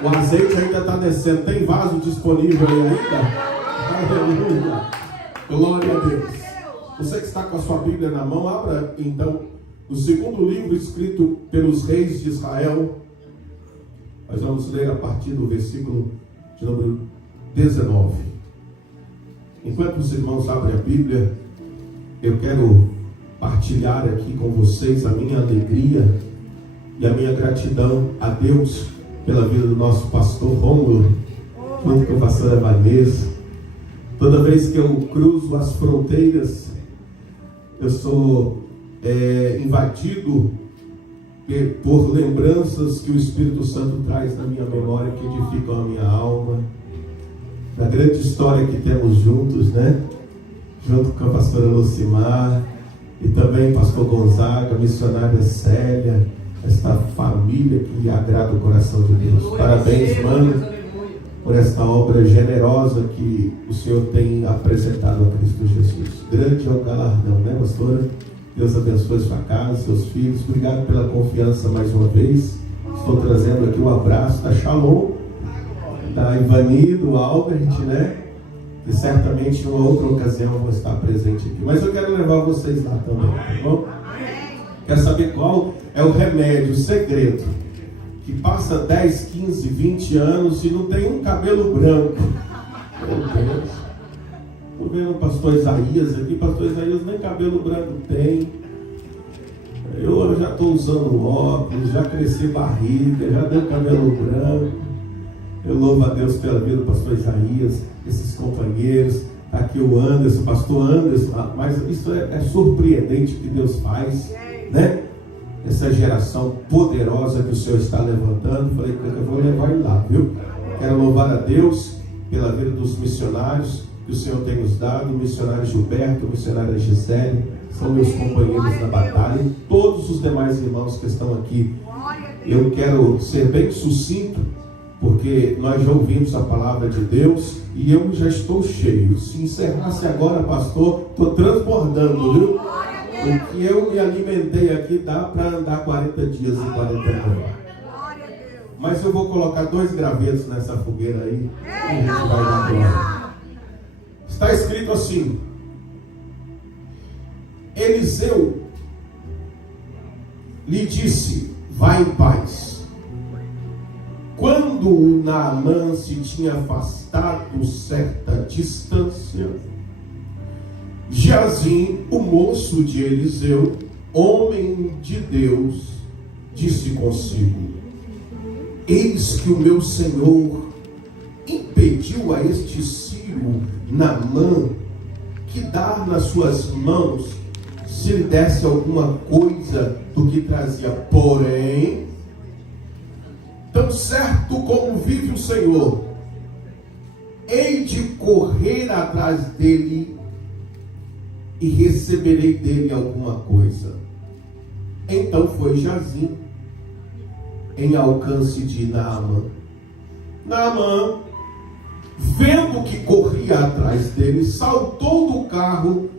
O azeite ainda está descendo. Tem vaso disponível aí ainda? Aleluia. Glória a Deus. Você que está com a sua Bíblia na mão, abra então o segundo livro escrito pelos reis de Israel. Nós vamos ler a partir do versículo de número 19. Enquanto os irmãos abrem a Bíblia, eu quero partilhar aqui com vocês a minha alegria e a minha gratidão a Deus pela vida do nosso pastor Rômulo, junto com a pastora Vanessa. Toda vez que eu cruzo as fronteiras, eu sou invadido por lembranças que o Espírito Santo traz na minha memória, que edificam a minha alma, da grande história que temos juntos, né? Junto com a pastora Lucimar e também pastor Gonzaga, a missionária Célia, esta família que agrada o coração de Deus. Parabéns, mano, por esta obra generosa que o Senhor tem apresentado a Cristo Jesus. Grande é o galardão, né, pastora? Deus abençoe sua casa, seus filhos. Obrigado pela confiança mais uma vez. Estou trazendo aqui um abraço da Shalom, da Ivani, do Albert, né? E certamente em uma outra ocasião eu vou estar presente aqui. Mas eu quero levar vocês lá também, tá bom? Quer saber qual é o remédio, o segredo? Que passa 10, 15, 20 anos e não tem um cabelo branco. Meu Deus. Estou vendo o pastor Isaías aqui. Pastor Isaías nem cabelo branco tem. Eu já estou usando óculos, já cresci barriga, já deu cabelo branco. Eu louvo a Deus pela vida do pastor Isaías, esses companheiros. Aqui o Anderson, pastor Anderson. Mas isso é surpreendente que Deus faz, né? Essa geração poderosa que o Senhor está levantando. Falei que eu vou levar ele lá, viu? Quero louvar a Deus pela vida dos missionários que o Senhor tem nos dado. O missionário Gilberto, o missionário Gisele, são meus companheiros na batalha, e todos os demais irmãos que estão aqui. Eu quero ser bem sucinto, porque nós já ouvimos a palavra de Deus e eu já estou cheio. Se encerrasse agora, pastor, estou transbordando, viu? O que eu me alimentei aqui dá para andar 40 dias e 40 noites. Mas eu vou colocar 2 gravetos nessa fogueira aí e a gente vai dar glória. Está escrito assim: Eliseu lhe disse: vai em paz. Quando Naamã se tinha afastado certa distância, Geazim, o moço de Eliseu, homem de Deus, disse consigo: eis que o meu senhor impediu a este Sírio Naamã que dar nas suas mãos se lhe desse alguma coisa do que trazia. Porém, tão certo como vive o Senhor, hei de correr atrás dele e receberei dele alguma coisa. Então foi Geazim em alcance de Naamã. Naamã, vendo que corria atrás dele, saltou do carro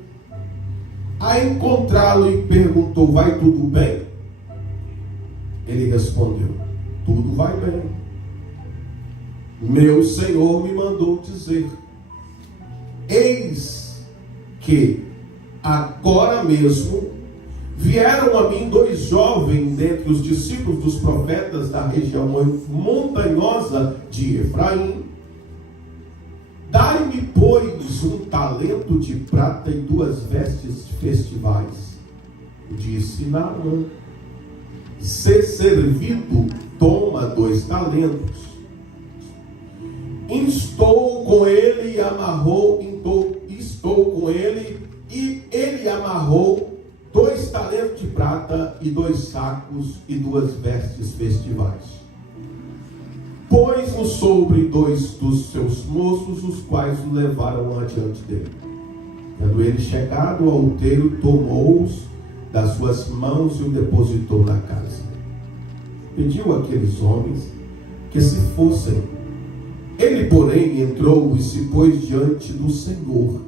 a encontrá-lo e perguntou: vai tudo bem? Ele respondeu: tudo vai bem. Meu Senhor me mandou dizer: eis que agora mesmo vieram a mim 2 jovens dentre os discípulos dos profetas da região montanhosa de Efraim. Dai-me, pois, 1 talento de prata e 2 vestes festivais. Disse Naamã: se servido, toma 2 talentos. Estou com ele e ele amarrou 2 talentos de prata e 2 sacos e 2 vestes festivais. Pôs-o sobre 2 dos seus moços, os quais o levaram adiante dele. Tendo ele chegado ao outeiro, tomou-os das suas mãos e o depositou na casa. Pediu àqueles homens que se fossem. Ele, porém, entrou e se pôs diante do Senhor.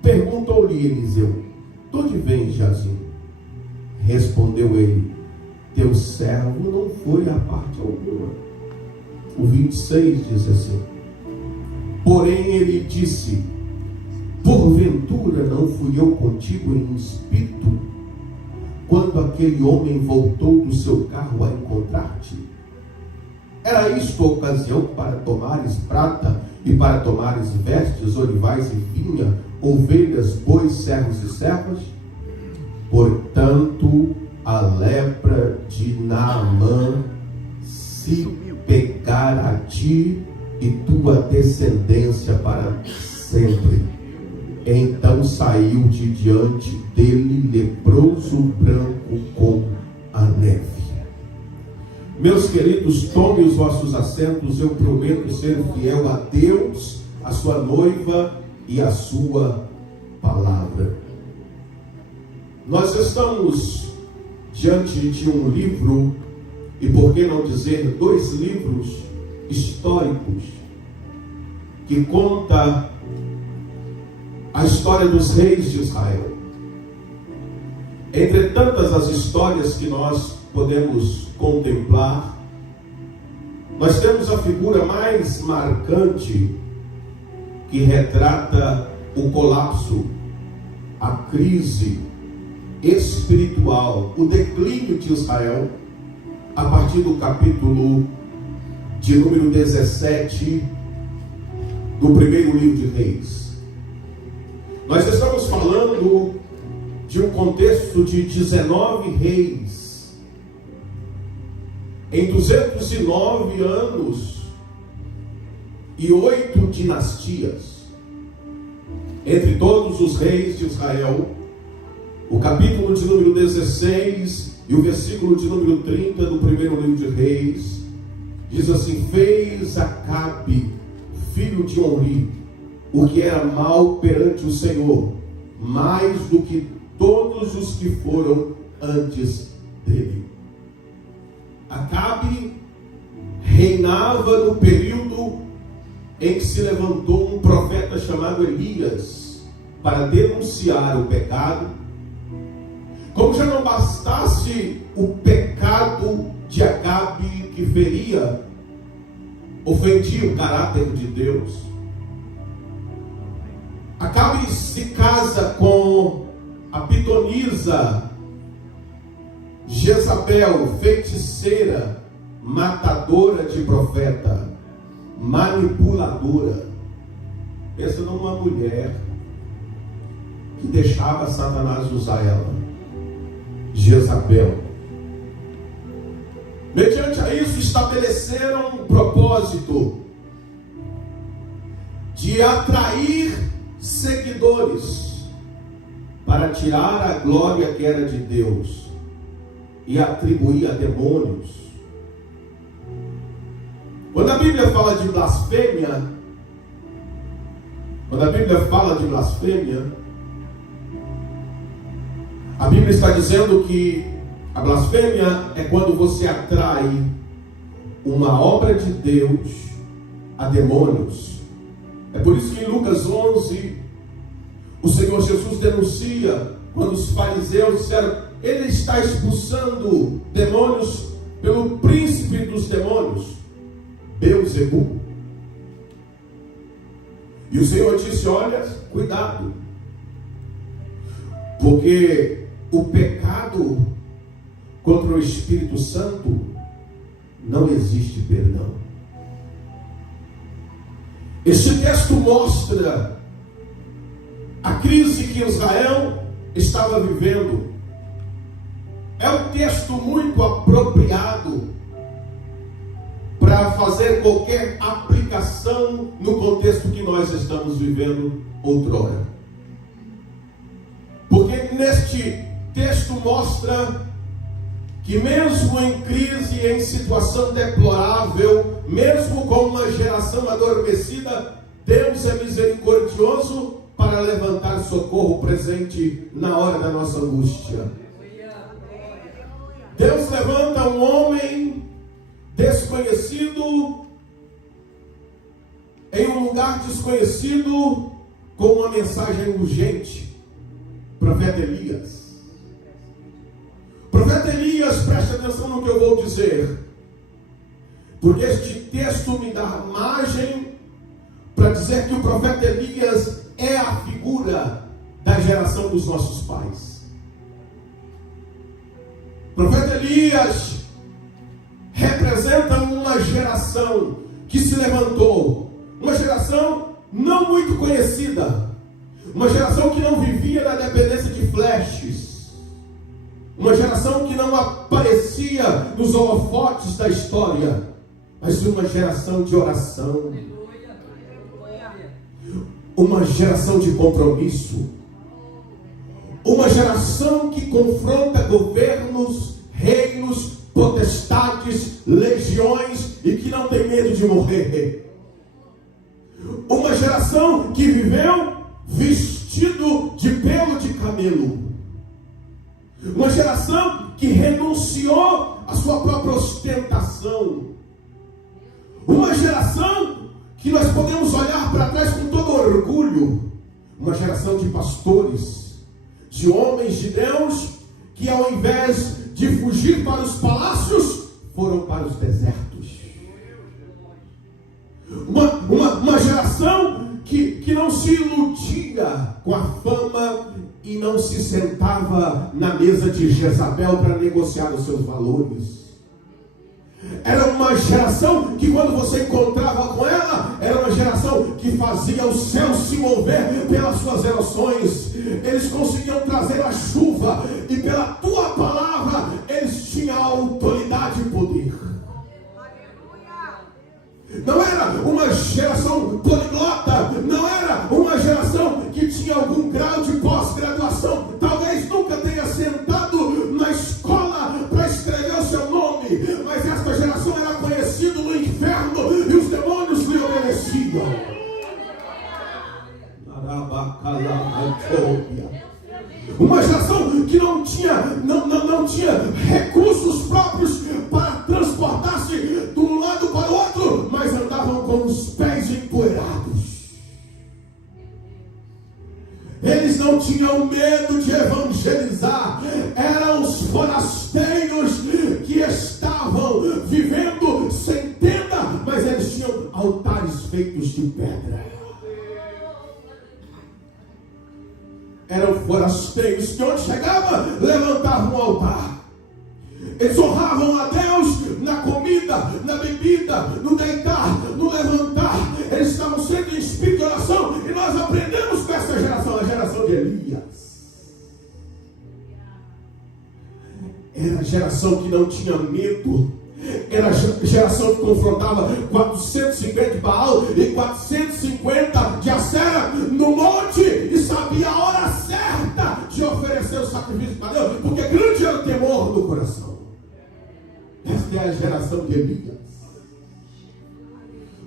Perguntou-lhe Eliseu: de onde vem Geazim? Respondeu ele: teu servo não foi a parte alguma. o 26 diz assim: porém ele disse: porventura não fui eu contigo em espírito, quando aquele homem voltou do seu carro a encontrar-te? Era isto a ocasião para tomares prata e para tomares vestes, olivais e vinha, ovelhas, bois, servos e servas? Portanto, a lepra de Naamã se pegar a ti e tua descendência para sempre. Então saiu de diante dele leproso branco como a neve. Meus queridos, tomem os vossos assentos. Eu prometo ser fiel a Deus, a sua noiva e a sua palavra. Nós estamos diante de um livro, e por que não dizer 2 livros históricos, que conta a história dos reis de Israel. Entre tantas as histórias que nós podemos contemplar, nós temos a figura mais marcante que retrata o colapso, a crise espiritual, o declínio de Israel, a partir do capítulo de número 17 do primeiro livro de Reis. Nós estamos falando de um contexto de 19 reis, em 209 anos e 8 dinastias. Entre todos os reis de Israel, o capítulo de número 16 e o versículo de número 30 do primeiro livro de Reis diz assim: fez Acabe, filho de Omri, o que era mal perante o Senhor, mais do que todos os que foram antes dele. Acabe reinava no período em que se levantou um profeta chamado Elias para denunciar o pecado. Como já não bastasse o pecado de Acabe, que feria, ofendia o caráter de Deus, Acabe se casa com a pitonisa Jezabel, feiticeira, matadora de profeta, manipuladora. Pensa numa mulher que deixava Satanás usar ela, Jezabel. Mediante a isso, estabeleceram um propósito de atrair seguidores para tirar a glória que era de Deus e atribuir a demônios. Quando a Bíblia fala de blasfêmia, a Bíblia está dizendo que a blasfêmia é quando você atrai uma obra de Deus a demônios. É por isso que em Lucas 11, o Senhor Jesus denuncia quando os fariseus disseram: ele está expulsando demônios pelo príncipe dos demônios, Beelzebul. E o Senhor disse: olha, cuidado, porque o pecado contra o Espírito Santo não existe perdão. Este texto mostra a crise que Israel estava vivendo. É um texto muito apropriado para fazer qualquer aplicação no contexto que nós estamos vivendo outrora. Porque neste texto mostra que mesmo em crise, em situação deplorável, mesmo com uma geração adormecida, Deus é misericordioso para levantar socorro presente na hora da nossa angústia. Deus levanta um homem desconhecido, em um lugar desconhecido, com uma mensagem urgente. Profeta Elias. Profeta Elias, preste atenção no que eu vou dizer. Porque este texto me dá margem para dizer que o profeta Elias é a figura da geração dos nossos pais. O profeta Elias representa uma geração que se levantou, uma geração não muito conhecida, uma geração que não vivia na dependência de flashes, uma geração que não aparecia nos holofotes da história, mas uma geração de oração, uma geração de compromisso, uma geração que confronta governos, reinos, potestades, legiões e que não tem medo de morrer. Uma geração que viveu vestido de pelo de camelo. Uma geração que renunciou à sua própria ostentação. Uma geração que nós podemos olhar para trás com todo orgulho. Uma geração de pastores, de homens de Deus, que ao invés de fugir para os palácios, foram para os desertos. Uma geração que não se iludia com a fama e não se sentava na mesa de Jezabel para negociar os seus valores. Era uma geração que quando você encontrava com ela, era uma geração que fazia o céu se mover pelas suas emoções. Eles conseguiam trazer a chuva e pela tua palavra eles tinham autoridade e poder. Não era uma geração poliglota, não era uma geração que tinha algum grau de pós-graduação, talvez nunca tenha sentado na escola para escrever o seu nome, mas esta geração era conhecida no inferno e os demônios lhe obedeciam. Uma geração que não tinha recursos próprios para transportar-se de um lado para o outro, mas andavam com os pés empoeirados. Eles não tinham medo de evangelizar. Eram os forasteiros que estavam vivendo sem tenda, mas eles tinham altares feitos de pedra. Eram forasteiros que onde chegava, levantavam um altar. Eles honravam a Deus na comida, na bebida, no deitar, no levantar. Eles estavam sempre em espírito de oração. E nós aprendemos com essa geração, a geração de Elias. Era a geração que não tinha medo. Era a geração que confrontava 450 de Baal e 450 de Acera no monte e sabia a hora certa de oferecer o sacrifício para Deus, porque grande era o temor do coração. Esta é a geração de Elias.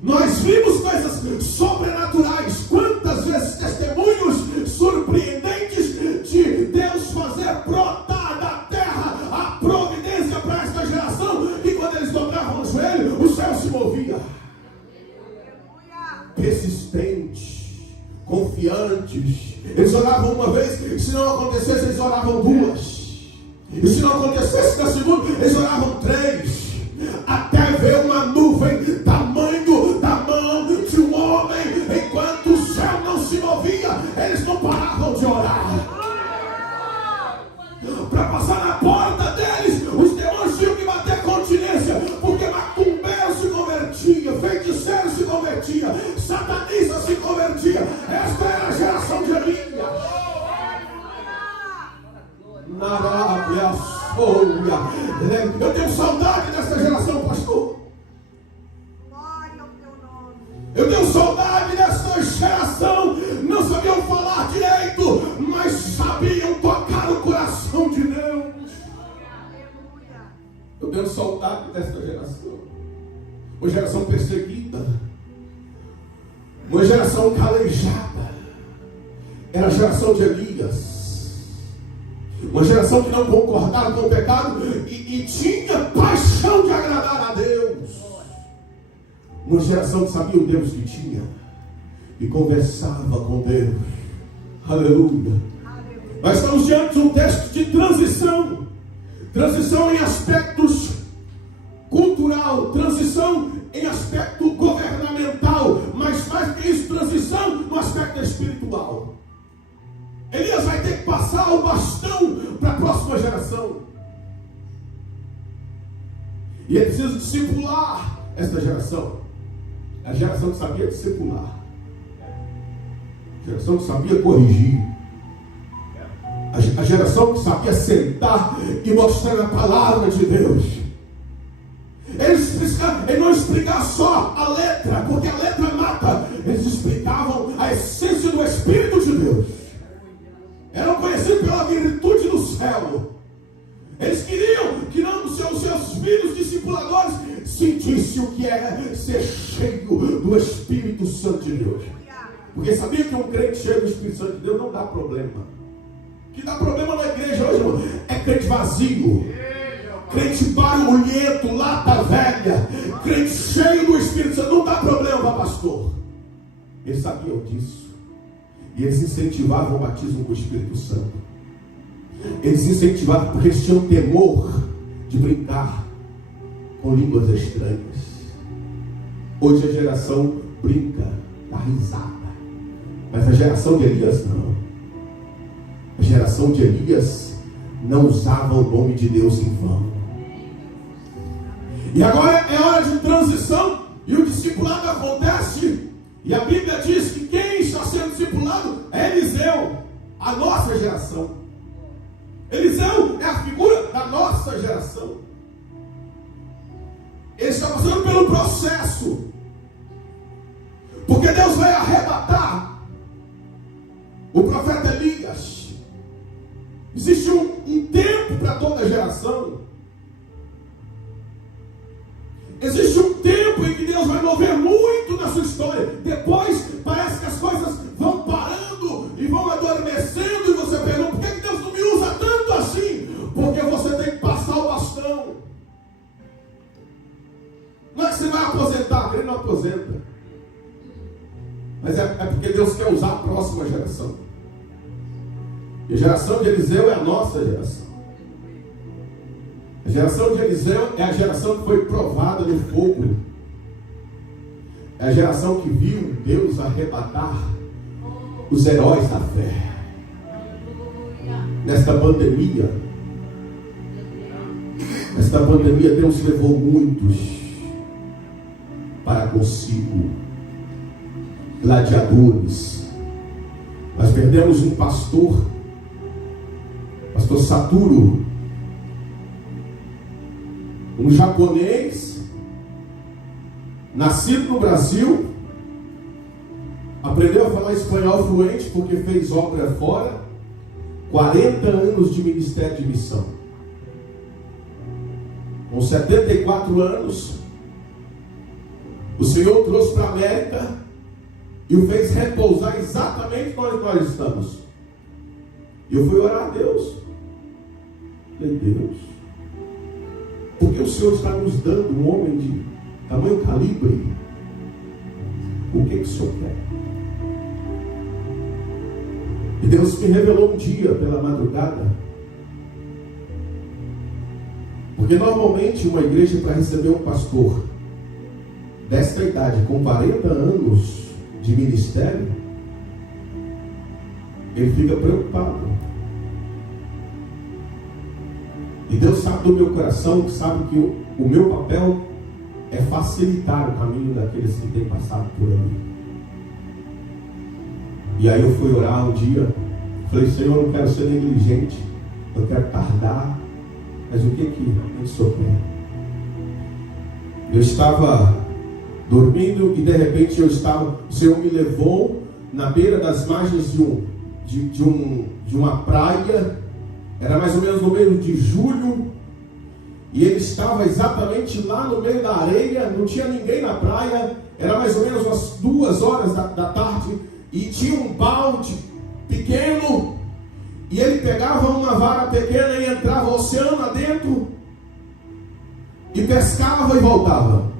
Nós vimos coisas sobrenaturais, quantas vezes testemunhos surpreendentes de Deus fazer brotar da terra a providência para esta geração, e quando eles dobravam o joelho, o céu se movia. Persistentes, confiantes. Eles oravam uma vez, e se não acontecesse, eles oravam duas. E se não acontecesse na segunda, eles oravam três. Até ver uma nuvem tamanho da mão de um homem, enquanto o céu não se movia, eles não paravam de orar. Para passar na porta deles, os demônios tinham que bater continência, porque macumbeiro se convertia, feiticeiro se convertia, satanista se convertia. Esta era a geração de Elias. Eu tenho saudade dessa geração, pastor. Eu tenho saudade dessa geração. Não sabiam falar direito, mas sabiam tocar o coração de Deus. Eu tenho saudade dessa geração. Uma geração perseguida, uma geração calejada. Era a geração de Elias. Uma geração que não concordava com o pecado e tinha paixão de agradar a Deus. Uma geração que sabia o Deus que tinha e conversava com Deus. Aleluia. Nós estamos diante de um texto de transição. Transição em aspectos cultural, transição em aspecto governamental, mas mais que isso, transição no aspecto espiritual. Elias vai ter que passar o bastão para a próxima geração. E ele precisa discipular esta geração. A geração que sabia discipular. A geração que sabia corrigir. A geração que sabia sentar e mostrar a palavra de Deus. Ele não explicar só a letra, porque a letra mata. Eles explicavam a essência do Espírito de Deus. Eram conhecidos pela virtude do céu. Eles queriam que os seus filhos discipuladores sentissem o que é ser cheio do Espírito Santo de Deus. Porque sabia que um crente cheio do Espírito Santo de Deus não dá problema. O que dá problema na igreja hoje, irmão, é crente vazio, crente barulhento, lata velha, crente cheio do Espírito Santo. Não dá problema, pastor. Eles sabiam disso. E eles incentivavam o batismo com o Espírito Santo. Eles incentivavam porque eles tinham temor de brincar com línguas estranhas. Hoje a geração brinca, dá risada. Mas a geração de Elias não. A geração de Elias não usava o nome de Deus em vão. E agora é hora de transição. E o discipulado acontece. E a Bíblia diz que quem está sendo discipulado é Eliseu, a nossa geração. Eliseu é a figura da nossa geração. Ele está passando pelo processo. Porque Deus vai arrebatar o profeta Elias. Existe um tempo para toda geração. Existe um tempo em que Deus vai mover muito na sua história. Depois parece que as coisas vão parando e vão adormecendo. E você pergunta: por que Deus não me usa tanto assim? Porque você tem que passar o bastão. Não é que você vai aposentar, ele não aposenta. Mas é porque Deus quer usar a próxima geração. E a geração de Eliseu é a nossa geração. A geração de Eliseu é a geração que foi provada no fogo. É a geração que viu Deus arrebatar os heróis da fé. Nesta pandemia, Deus levou muitos para consigo, gladiadores. Nós perdemos um pastor Saturo, um japonês, nascido no Brasil, aprendeu a falar espanhol fluente porque fez obra fora, 40 anos de ministério de missão. Com 74 anos, o Senhor trouxe para a América e o fez repousar exatamente onde nós estamos. E eu fui orar a Deus. Falei: Deus, porque o Senhor está nos dando um homem de tamanho calibre? O que o Senhor quer? E Deus me revelou um dia pela madrugada. Porque normalmente uma igreja, para receber um pastor desta idade, com 40 anos de ministério, ele fica preocupado. E Deus sabe do meu coração, sabe que o meu papel é facilitar o caminho daqueles que têm passado por ali. E aí eu fui orar um dia, falei: Senhor, eu não quero ser negligente, eu quero tardar, mas o que o Senhor quer? Eu estava dormindo e de repente o Senhor me levou na beira das margens de uma praia. Era mais ou menos no meio de julho, e ele estava exatamente lá no meio da areia, não tinha ninguém na praia, era mais ou menos umas 2 horas da tarde, e tinha um balde pequeno, e ele pegava uma vara pequena e entrava o oceano adentro, e pescava e voltava.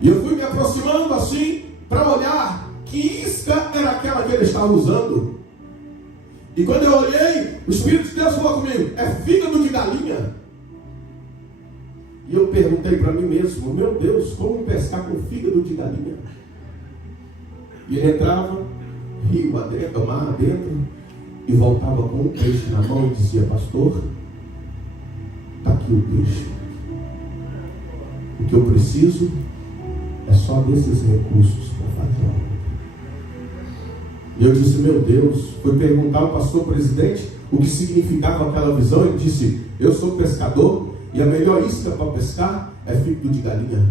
E eu fui me aproximando assim, para olhar que isca era aquela que ele estava usando. E quando eu olhei, o Espírito de Deus falou comigo: é fígado de galinha. E eu perguntei para mim mesmo, meu Deus, como pescar com fígado de galinha? E ele entrava, rio adentro, mar adentro, e voltava com um peixe na mão e dizia, pastor, está aqui o peixe. O que eu preciso é só desses recursos para fazer a obra. E eu disse, meu Deus, fui perguntar ao pastor presidente o que significava aquela visão. Ele disse, eu sou pescador e a melhor isca para pescar é fígado de galinha.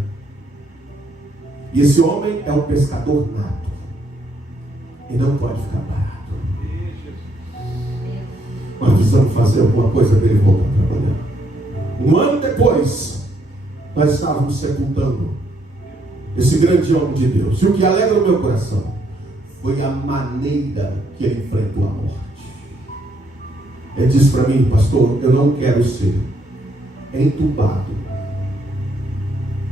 E esse homem é um pescador nato e não pode ficar parado. Nós precisamos fazer alguma coisa para ele voltar a trabalhar. Um ano depois, nós estávamos sepultando esse grande homem de Deus. E o que alegra o meu coração foi a maneira que ele enfrentou a morte. Ele disse para mim, pastor, eu não quero ser entubado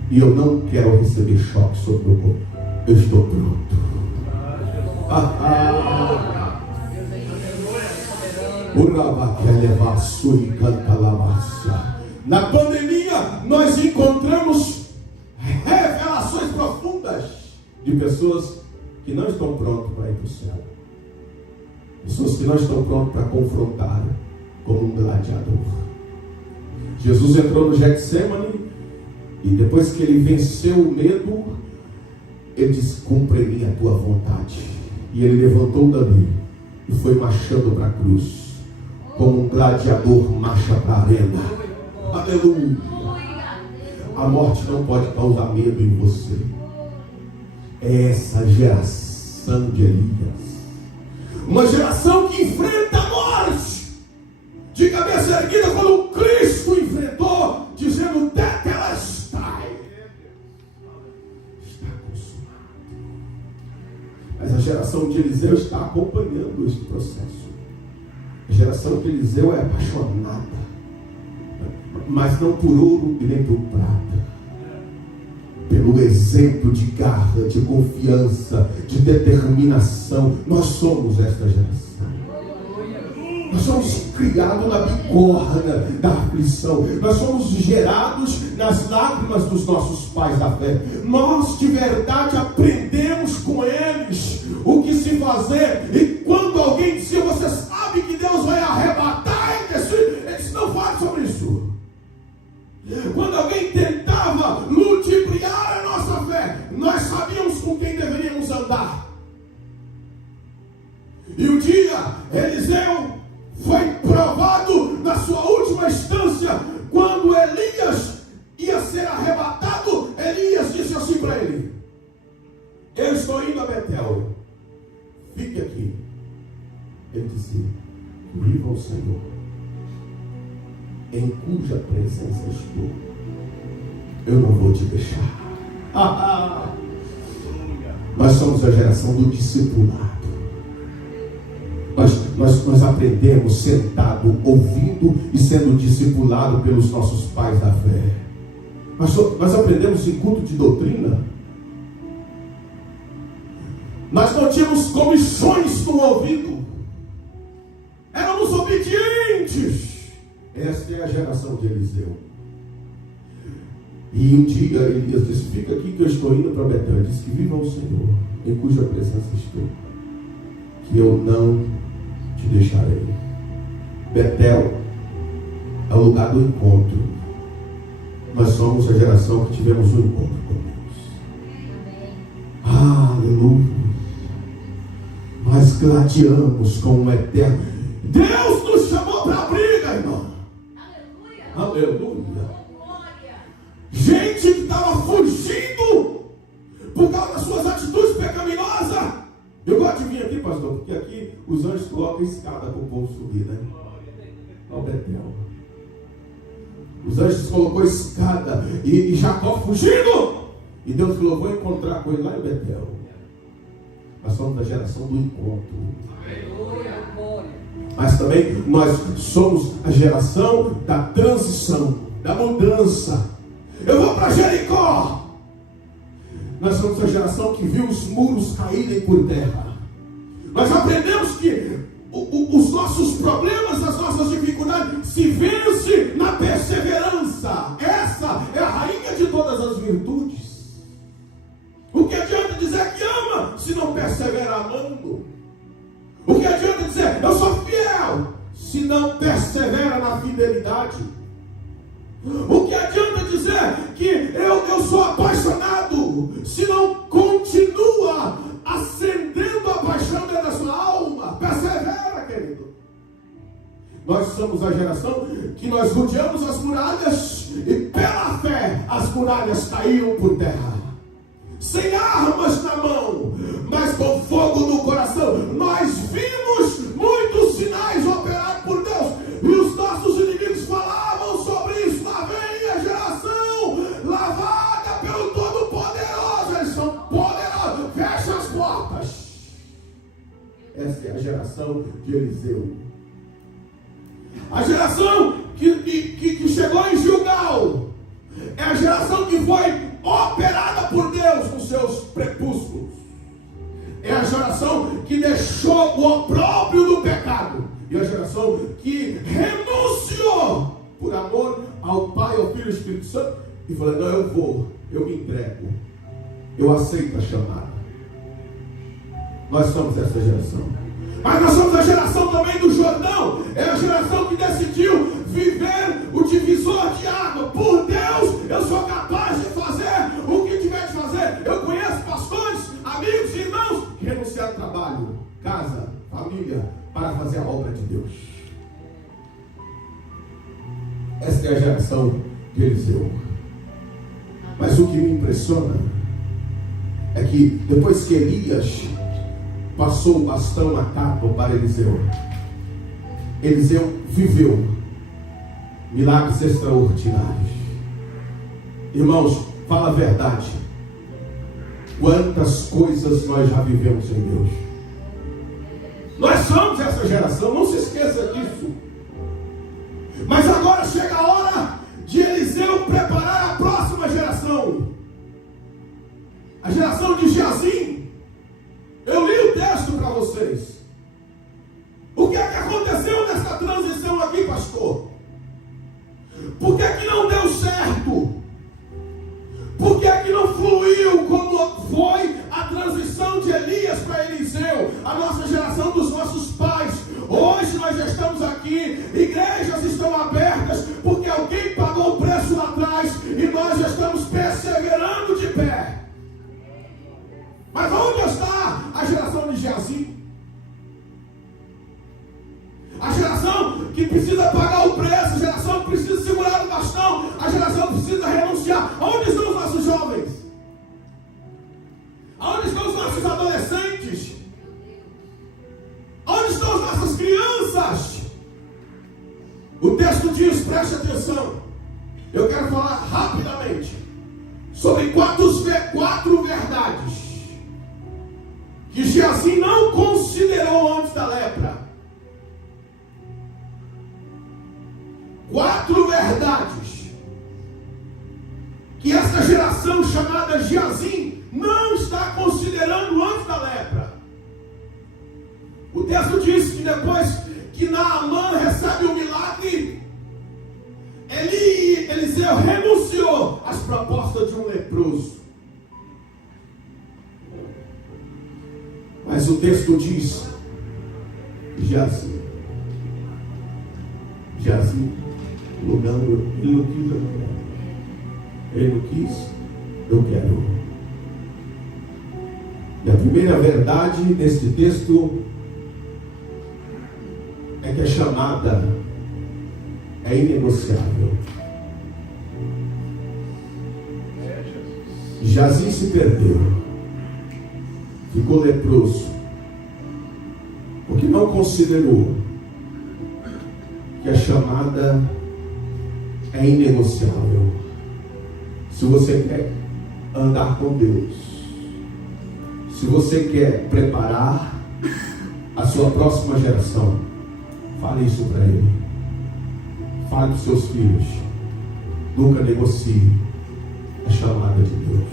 e eu não quero receber choque sobre o meu corpo. Eu estou pronto. Na pandemia nós encontramos revelações profundas de pessoas que não estão prontas para ir para o céu. Pessoas que não estão prontas para confrontar como um gladiador. Jesus entrou no Getsemane e depois que ele venceu o medo, ele disse, cumpre em mim a tua vontade. E ele levantou dali e foi marchando para a cruz, como um gladiador marcha para a arena. Aleluia! A morte não pode causar medo em você. É essa geração de Elias, uma geração que enfrenta a morte de cabeça erguida, quando Cristo enfrentou, dizendo, tetelestai, está consumado. Mas a geração de Eliseu está acompanhando este processo. A geração de Eliseu é apaixonada, mas não por ouro e nem por prata, pelo exemplo de garra, de confiança, de determinação. Nós somos esta geração. Nós somos criados na bigorna da aflição. Nós somos gerados nas lágrimas dos nossos pais da fé. Nós de verdade aprendemos com eles o que se fazer. E quando alguém dizia, você sabe que Deus vai arrebatar, eles não falam sobre isso. Quando alguém tentava ludibriar a nossa fé, nós sabíamos com quem deveríamos andar. E um dia Eliseu foi provado na sua última instância. Quando Elias ia ser arrebatado, Elias disse assim para ele, eu estou indo a Betel, fique aqui. Ele disse, viva o Senhor, em cuja presença estou, eu não vou te deixar. Nós somos a geração do discipulado. Nós aprendemos sentado, ouvindo e sendo discipulado pelos nossos pais da fé. Nós aprendemos em culto de doutrina. Nós não tínhamos comissões no ouvido. Éramos obedientes. Esta é a geração de Eliseu. E um dia Elias disse, fica aqui que eu estou indo para Betel. Ele disse que viva o Senhor, em cuja presença estou, que eu não te deixarei. Betel é o lugar do encontro. Nós somos a geração que tivemos um encontro com Deus. Aleluia. Nós gladiamos com o eterno. Deus nos chamou para a briga, irmão. Aleluia. Aleluia. Gente que estava fugindo por causa das suas atitudes pecaminosas. Eu gosto de vir aqui, pastor, porque aqui os anjos colocam escada para o povo subir, né? Ao Betel. Os anjos colocou escada e Jacó fugindo. E Deus falou, vou encontrar com ele lá em Betel. Nós somos da geração do encontro. Mas também nós somos a geração da transição, da mudança. Eu vou para Jericó. Nós somos a geração que viu os muros caírem por terra. Nós aprendemos que os nossos problemas, as nossas dificuldades se vence na perseverança. Essa é se não persevera amando? O que adianta dizer, eu sou fiel, se não persevera na fidelidade? O que adianta dizer que eu sou apaixonado, se não continua acendendo a paixão dentro da sua alma? Persevera, querido. Nós somos a geração que nós rodeamos as muralhas e pela fé as muralhas caíram por terra. Sem armas na mão, mas com fogo no coração. Nós vimos muitos sinais operados por Deus. E os nossos inimigos falavam sobre isso. Lá vem a geração lavada pelo Todo-Poderoso. Eles são poderosos. Fecha as portas. Essa é a geração de Eliseu. A geração que chegou em Gilgal. É a geração que foi operada por Deus nos seus prepúcios. É a geração que deixou o opróbrio do pecado. E a geração que renunciou por amor ao Pai, ao Filho e ao Espírito Santo. E falou, não, eu me entrego. Eu aceito a chamada. Nós somos essa geração. Mas nós somos a geração também do Jordão. É a geração que decidiu viver o divisor de água. Por Deus, eu sou capaz de fazer o que tiver de fazer. Eu conheço pastores, amigos e irmãos que renunciaram ao trabalho, casa, família, para fazer a obra de Deus. Esta é a geração de Eliseu. Mas o que me impressiona é que depois que Elias passou o bastão na capa para Eliseu, Eliseu viveu milagres extraordinários. Irmãos, fala a verdade. Quantas coisas nós já vivemos em Deus. Nós somos essa geração, não se esqueça disso. Mas agora chega a hora de Eliseu preparar a próxima geração. A geração de Geazim. Eu li o texto para vocês. O que é que aconteceu nessa transição aqui, pastor? Por que que não deu certo? Por que que não fluiu como foi a transição de Elias para Eliseu? A nossa geração dos nossos pais. Hoje nós já estamos aqui, igrejas estão abertas, porque alguém pagou o preço lá atrás e nós já estamos perseverando de pé. Mas onde está a geração de Geazim? A geração que precisa pagar o preço, a geração que precisa segurar o bastão, a geração que precisa renunciar. Onde estão os nossos jovens? Onde estão os nossos adolescentes? Onde estão as nossas crianças? O texto diz, preste atenção, eu quero falar rapidamente sobre quatro verdades que Geazim não considerou antes da lepra. 4 verdades que essa geração chamada Geazim não está considerando antes da lepra. O texto diz que depois que Naamã recebe o milagre, Eliseu renunciou às propostas de um leproso. Mas o texto diz, Geazim, ele não quis, eu quero. E a primeira verdade deste texto é que a chamada é inegociável. Geazim se perdeu, ficou leproso, porque não considerou que a chamada é inegociável. Se você quer andar com Deus, se você quer preparar a sua próxima geração, fale isso para ele. Fale para os seus filhos. Nunca negocie a chamada de Deus.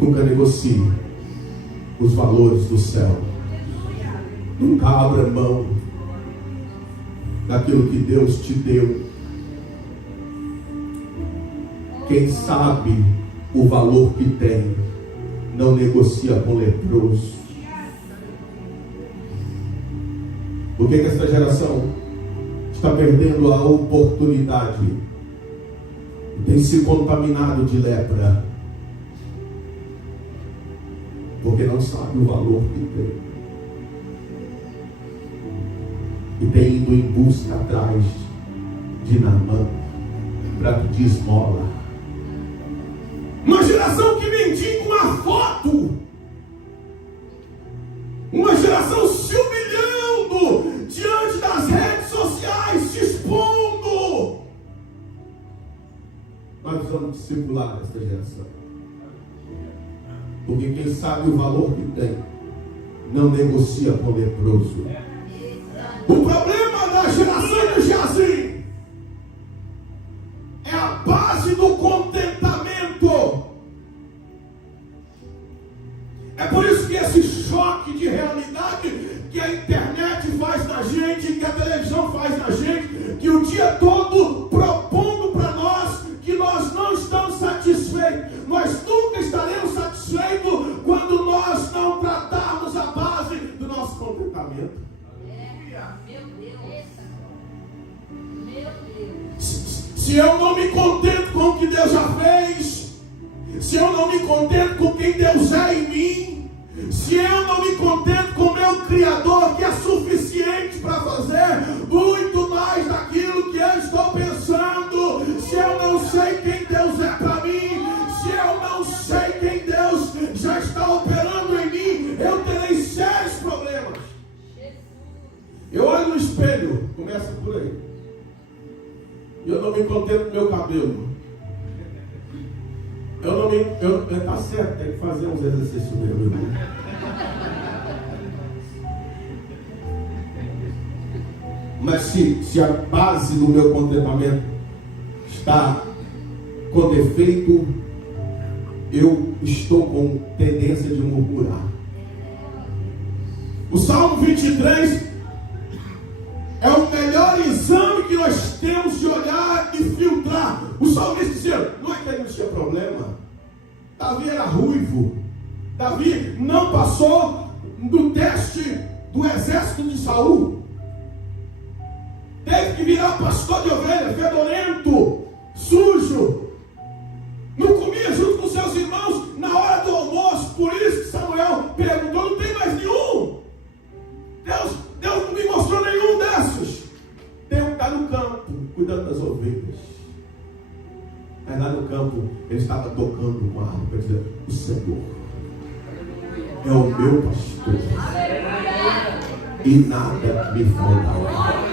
Nunca negocie os valores do céu. Nunca abra mão daquilo que Deus te deu. Quem sabe o valor que tem não negocia com leproso. Por que essa geração está perdendo a oportunidade e tem se contaminado de lepra? Porque não sabe o valor que tem. E tem ido em busca atrás de Naamã para pedir esmola. Uma geração que mendiga uma foto. Uma geração se humilhando diante das redes sociais, se expondo. Nós vamos discipular essa geração. Porque quem sabe o valor que tem, não negocia com o leproso. O problema da geração de Geazi é a base do contentamento. É por isso que esse choque de realidade que a internet faz na gente, que a televisão faz na gente, que o dia todo propondo para nós que nós não estamos satisfeitos. Nós nunca estaremos satisfeitos quando nós não tratarmos a base do nosso contentamento. Se eu não me contento com o que Deus já fez, se eu não me contento com quem Deus é em mim, se eu não me contento com o meu Criador, que é suficiente para fazer muito mais daquilo que eu estou pensando, se eu não sei quem Deus é para mim, se eu não sei quem Deus já está operando em mim, eu terei sérios problemas. Eu olho no espelho, começa por aí. Eu não me contento com meu cabelo. Tá certo, tem que fazer uns exercícios mesmo. Mas se a base do meu contentamento está com defeito, eu estou com tendência de murmurar. O Salmo 23 é o melhor exame que nós temos de olhar e filtrar. O salmista dizia, não é que ele não tinha problema. Davi era ruivo. Davi não passou do teste do exército de Saul. Teve que virar pastor de ovelha, fedorento, sujo. Não comia junto com seus irmãos na hora do almoço. Por isso que Samuel perguntou, não tem mais nenhum? Deus não me mostrou nenhum desses. Tem um que está no campo, cuidando das ovelhas. Mas lá no campo, ele estava tocando uma harpa, dizendo, o Senhor é o meu pastor. E nada me faltará.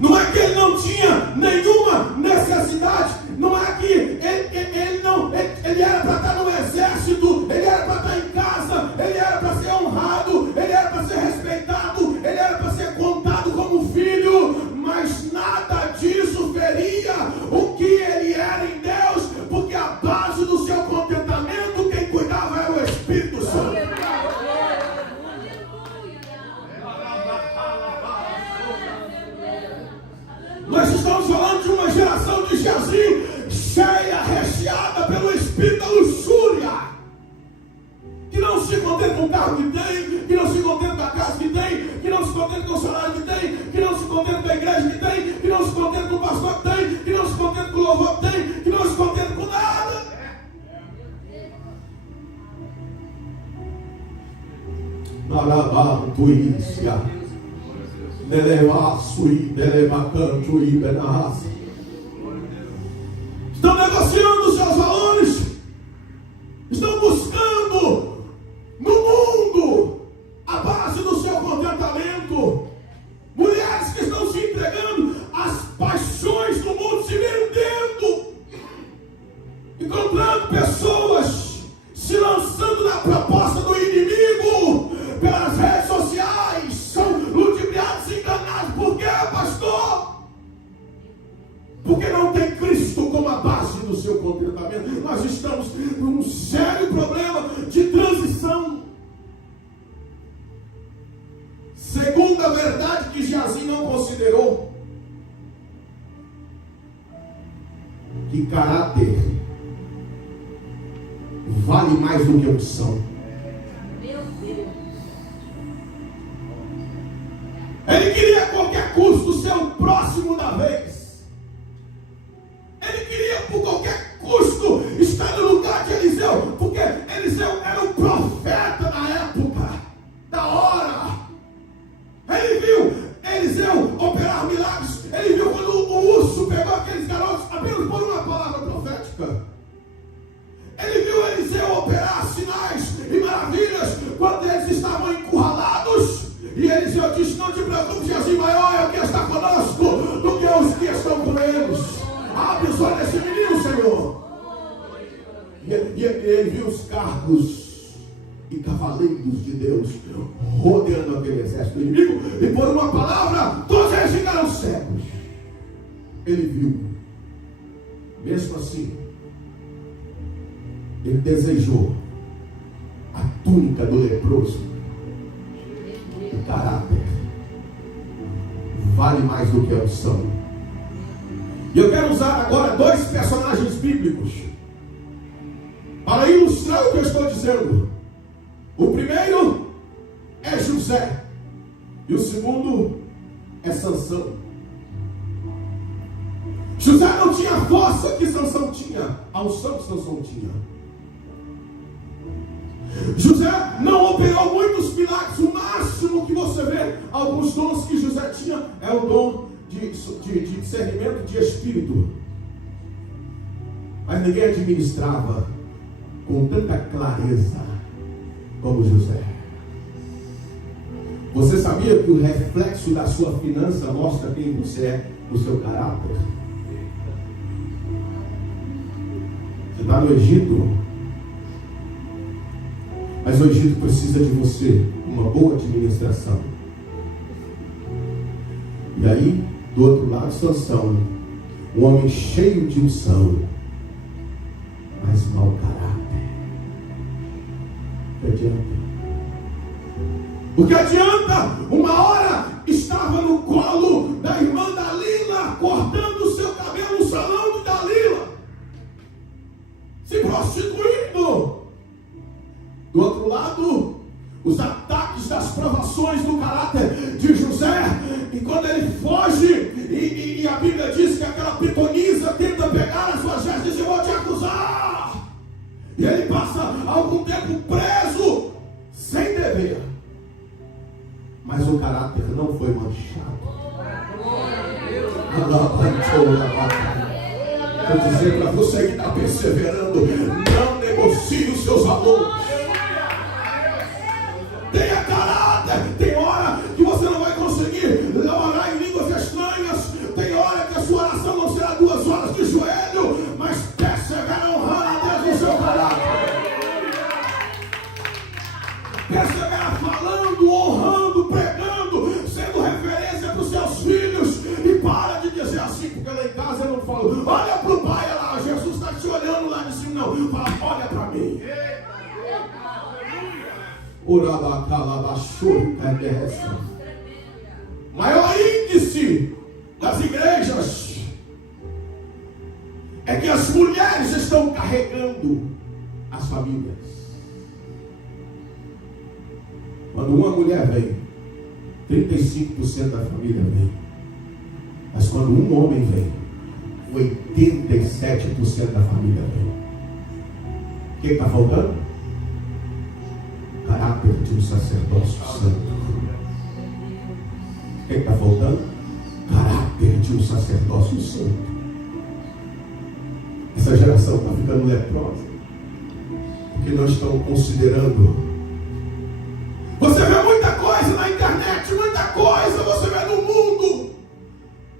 Não é que ele não tinha nenhuma necessidade. Não é que ele era para estar no exército, ele era para estar em casa, ele era para ser honrado, ele era para ser respeitado, ele era para ser contado como filho, mas nada disso feria o que ele era em Deus, porque a base do seu contentamento, quem cuidava era o Espírito Santo. Nós estamos falando de uma geração de Geazi cheia, recheada pelo espírito da luxúria, que não se contenta com o carro que tem, que não se contenta com a casa que tem, que não se contenta com o salário que tem, que não se contenta com a igreja que tem, que não se contenta com o pastor que tem, que não se contenta com o louvor que tem, que não se contenta com nada. Narabantuícia. Estão negociando seus valores, estão buscando no mundo a base do seu contentamento. Mulheres que estão se entregando às paixões do mundo, se vendendo, encontrando pessoas se lançando na proposta do inimigo pelas redes sociais, são ludibriados e enganados. Por quê, pastor? Porque não tem Cristo como a base do seu contentamento. Nós estamos num sério problema de transição. Segunda verdade que Geazi não considerou, que caráter vale mais do que unção. Ele queria a qualquer custo ser o próximo da vez. Ele queria por qualquer custo estar no lugar de Eliseu, porque Eliseu era o profeta da época, da hora. Ele viu Eliseu operar milagres. Ele viu quando o urso pegou aqueles garotos apenas por uma palavra profética. Ele viu Eliseu operar sinais e maravilhas quando eles estavam encurralados. E Eliseu disse: não te preocupes, assim maior é o que está conosco do que os que estão com eles. Abre os olhos desse menino, Senhor. E ele viu os carros e cavaleiros de Deus rodeando aquele exército inimigo. E por uma palavra, todos eles ficaram cegos. Ele viu. Mesmo assim, ele desejou a túnica do leproso. O caráter vale mais do que a unção. E eu quero usar agora dois personagens bíblicos para ilustrar o que eu estou dizendo. O primeiro é José e o segundo é Sansão. José não tinha a força que Sansão tinha, a unção que Sansão tinha. José não operou muitos milagres. O máximo que você vê, alguns dons que José tinha, é o dom de discernimento de espírito. Mas ninguém administrava com tanta clareza como José. Você sabia que o reflexo da sua finança mostra quem você é, o seu caráter? Você está no Egito, mas o Egito precisa de você, uma boa administração. E aí, do outro lado, Sansão, um homem cheio de unção, mas mau caráter. O que adianta? O que adianta? Uma hora estava no colo da irmã Dalila, cortando o seu cabelo no salão de Dalila, se prostituindo. Do outro lado, os ataques das provações do caráter de José. E quando ele foge, e a Bíblia diz que aquela pitonisa tenta pegar as suas vestes e diz: eu vou te acusar. E ele passa algum tempo preso, sem dever. Mas o caráter não foi manchado. Vou dizer para você que está perseverando: não negocie os seus valores. Tenha caráter. Tem hora que você não vai conseguir orar em línguas estranhas. Tem hora que a sua oração não será 2 horas de joelho, mas persevera honrando a Deus no seu caráter. Persevera falando, honrando, pregando, sendo referência para os seus filhos. E para de dizer assim, porque lá em casa eu não falo: olha para o pai lá, Jesus está te olhando lá de cima. Não, fala: olha para mim. Maior índice das igrejas é que as mulheres estão carregando as famílias. Quando uma mulher vem, 35% da família vem. Mas quando um homem vem, 87% da família vem. O que está faltando? Caráter de um sacerdócio santo. O que está faltando? Caráter de um sacerdócio santo. Essa geração está ficando leprosa, porque não estão considerando. Você vê muita coisa na internet, muita coisa você vê no mundo.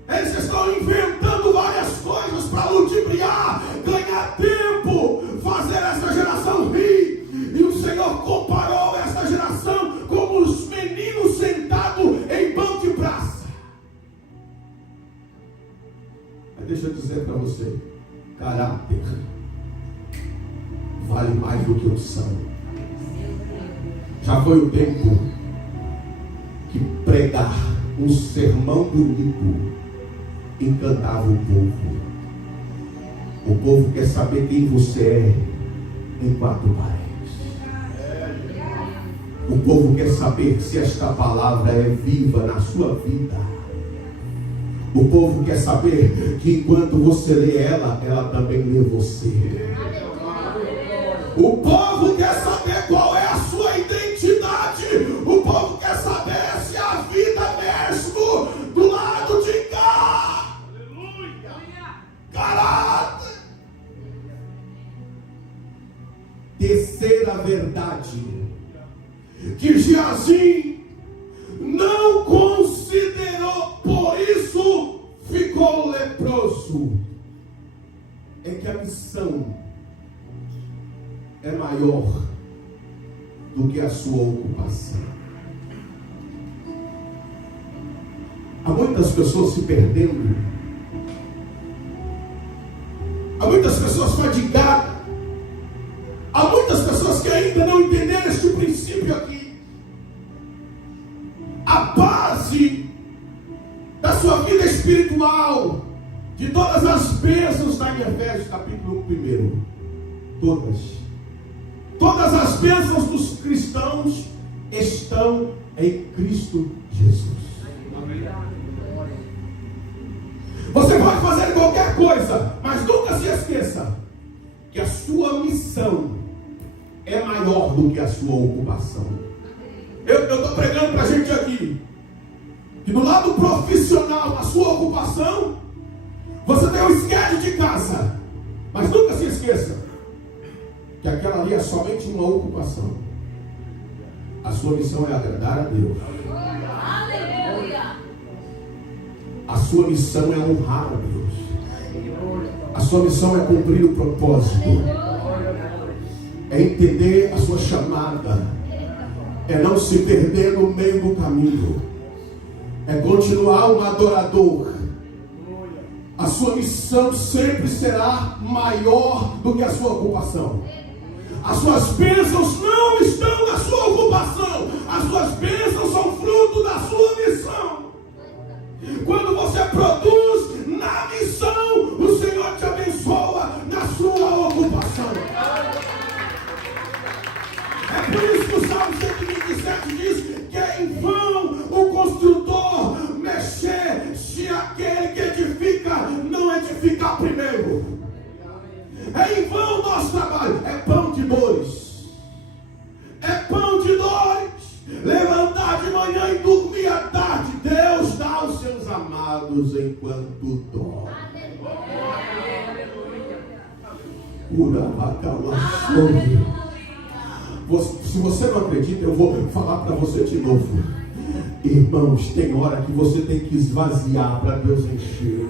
Eles estão inventando várias coisas para ludibriar, ganhar tempo, fazer essa geração rir. E o Senhor comparou essa geração como os meninos sentados em banco de praça. Mas deixa eu dizer para você: caráter vale mais do que unção. Já foi o tempo que pregar um sermão bonito encantava o povo. O povo quer saber quem você é. em quatro paredes. O povo quer saber se esta palavra é viva na sua vida. O povo quer saber que enquanto você lê ela, ela também lê você. O povo quer saber qual é a sua identidade. O povo quer saber se a vida mesmo do lado de cá. Caráter. Terceira verdade que Geazim não considerou, por isso ficou leproso, é que a missão é maior do que a sua ocupação. Há muitas pessoas se perdendo, há muitas pessoas fadigadas, há muitas pessoas que ainda não entenderam este princípio aqui. A base da sua vida espiritual, de todas as bênçãos, está em Efésios capítulo 1. Todas as bênçãos dos cristãos estão em Cristo Jesus. Você pode fazer qualquer coisa, mas nunca se esqueça que a sua missão é maior do que a sua ocupação. Eu estou pregando para a gente aqui que no lado profissional, na sua ocupação, você tem um schedule de casa, mas nunca se esqueça que aquela ali é somente uma ocupação. A sua missão é agradar a Deus. A sua missão é honrar a Deus. A sua missão é cumprir o propósito. É entender a sua chamada. É não se perder no meio do caminho. É continuar um adorador. A sua missão sempre será maior do que a sua ocupação. As suas bênçãos não estão na sua ocupação. As suas bênçãos são fruto da sua missão. Quando você produz na missão, o Senhor te abençoa na sua ocupação. É por isso que o Salmo 127 diz que é em vão o construtor mexer, se aquele que edifica não edificar primeiro. É em vão o nosso trabalho. É pão de dores. É pão de dores. Levantar de manhã e dormir à tarde. Deus dá aos seus amados enquanto dorme. Se você não acredita, eu vou falar para você de novo. Irmãos, tem hora que você tem que esvaziar para Deus encher.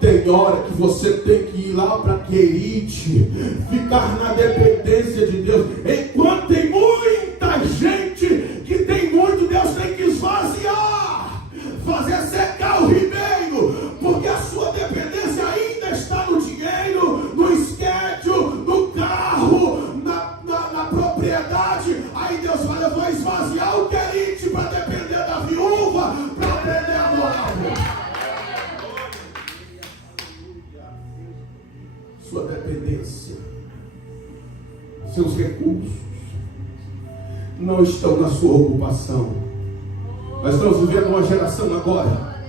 Tem hora que você tem que ir lá para Querite, ficar na dependência de Deus. Enquanto tem muita gente que tem muito, Deus tem que esvaziar, fazer secar o ribeiro, porque a sua dependência ainda está no dinheiro, no schedule, no carro, na propriedade. Aí Deus fala: eu vou esvaziar o Querite para depender da viúva, para aprender a morar. Sua dependência, seus recursos não estão na sua ocupação. Nós estamos vivendo uma geração agora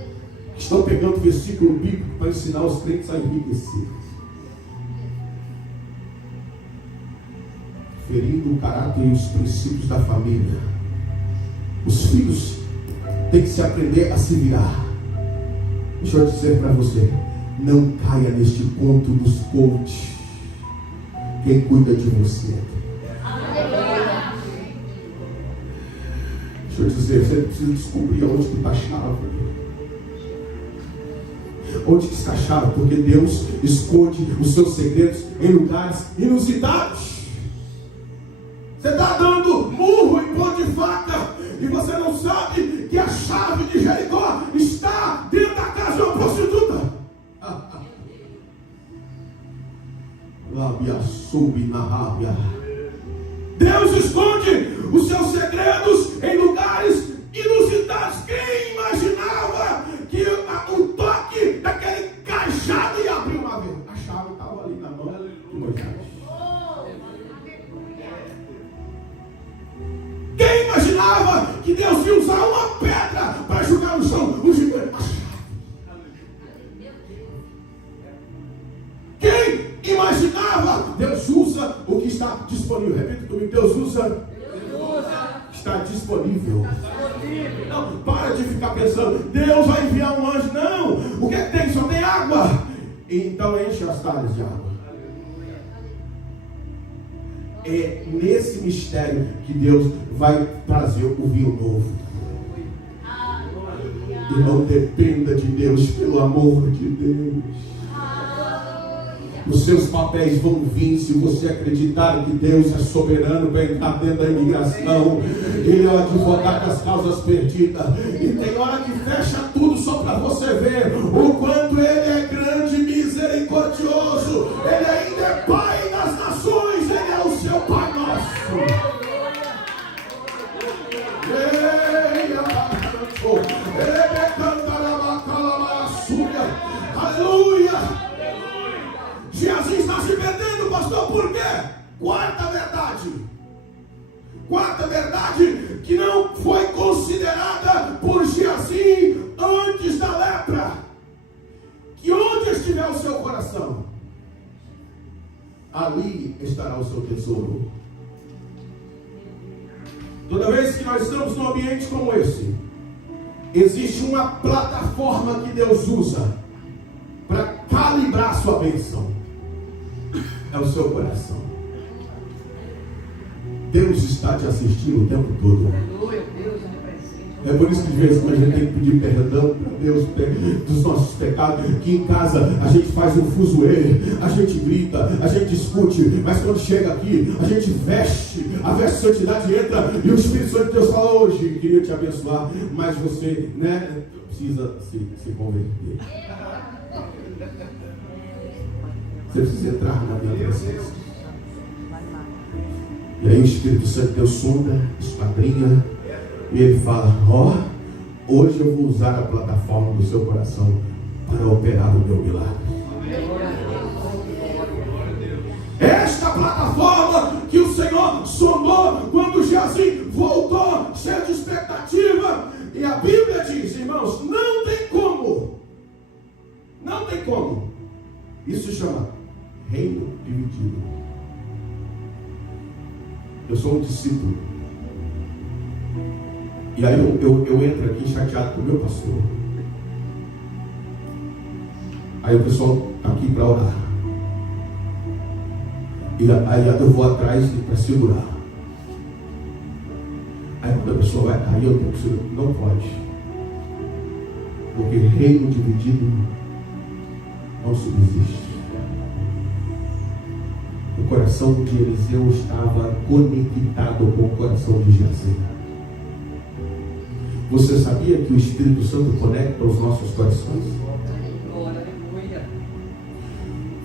que estão pegando versículo bíblico para ensinar os crentes a enriquecer, ferindo o caráter e os princípios da família. Os filhos têm que se aprender a se virar. Deixa eu dizer para você: não caia neste conto dos coaches. Quem cuida de você? Deixa eu dizer, você precisa descobrir onde que está a chave. Onde que está a chave? Porque Deus esconde os seus segredos em lugares inusitados. Você está dando murro em pão de faca e você não sabe que a chave de Jericó está dentro da casa de uma prostituta. Deus esconde os seus segredos em lugares inusitados. Quem imaginava que o toque daquele cajado ia abrir uma vez? A chave estava ali na mão. de Moisés. Quem imaginava que Deus ia usar uma pedra para jogar no chão um gigante? Quem imaginava? Deus usa o que está disponível. Repita comigo, Deus usa. Está disponível. Não, para de ficar pensando, Deus vai enviar um anjo. Não, o que é que tem? Só tem água. Então enche as talhas de água. É nesse mistério que Deus vai trazer o vinho novo. E não dependa de Deus, pelo amor de Deus. Os seus papéis vão vir se você acreditar que Deus é soberano para entrar dentro da imigração. Ele é o advogado das causas perdidas. E tem hora que fecha tudo só para você ver o quanto Ele é grande e misericordioso. Ele ainda é Pai das nações. Ele é o seu Pai nosso. Aleluia. Geazi está se perdendo, pastor, por quê? Quarta verdade que não foi considerada por Geazi antes da lepra. Que onde estiver o seu coração, ali estará o seu tesouro. Toda vez que nós estamos num ambiente como esse, existe uma plataforma que Deus usa para calibrar sua bênção. É o seu coração. Deus está te assistindo o tempo todo. É por isso que de vez em quando a gente tem que pedir perdão para Deus dos nossos pecados. Que em casa a gente faz um fuzuê, a gente grita, a gente discute, mas quando chega aqui, a gente veste, a santidade entra e o Espírito Santo de Deus fala: hoje queria te abençoar, mas você, precisa se converter. Você precisa entrar na minha presença. E aí o Espírito Santo de Deus sonda, esquadrinha, e ele fala: hoje eu vou usar a plataforma do seu coração para operar o meu milagre. Esta plataforma que o Senhor sondou quando Geazi voltou cheio de expectativa. E a Bíblia diz, irmãos, não tem como. Isso se chama reino dividido. Eu sou um discípulo. E aí eu entro aqui chateado com o meu pastor. Aí o pessoal está aqui para orar. E aí eu vou atrás para segurar. Aí quando a pessoa vai cair, eu tenho que segurar. Não pode. Porque reino dividido não subsiste. O coração de Eliseu estava conectado com o coração de Geazi. Você sabia que o Espírito Santo conecta os nossos corações?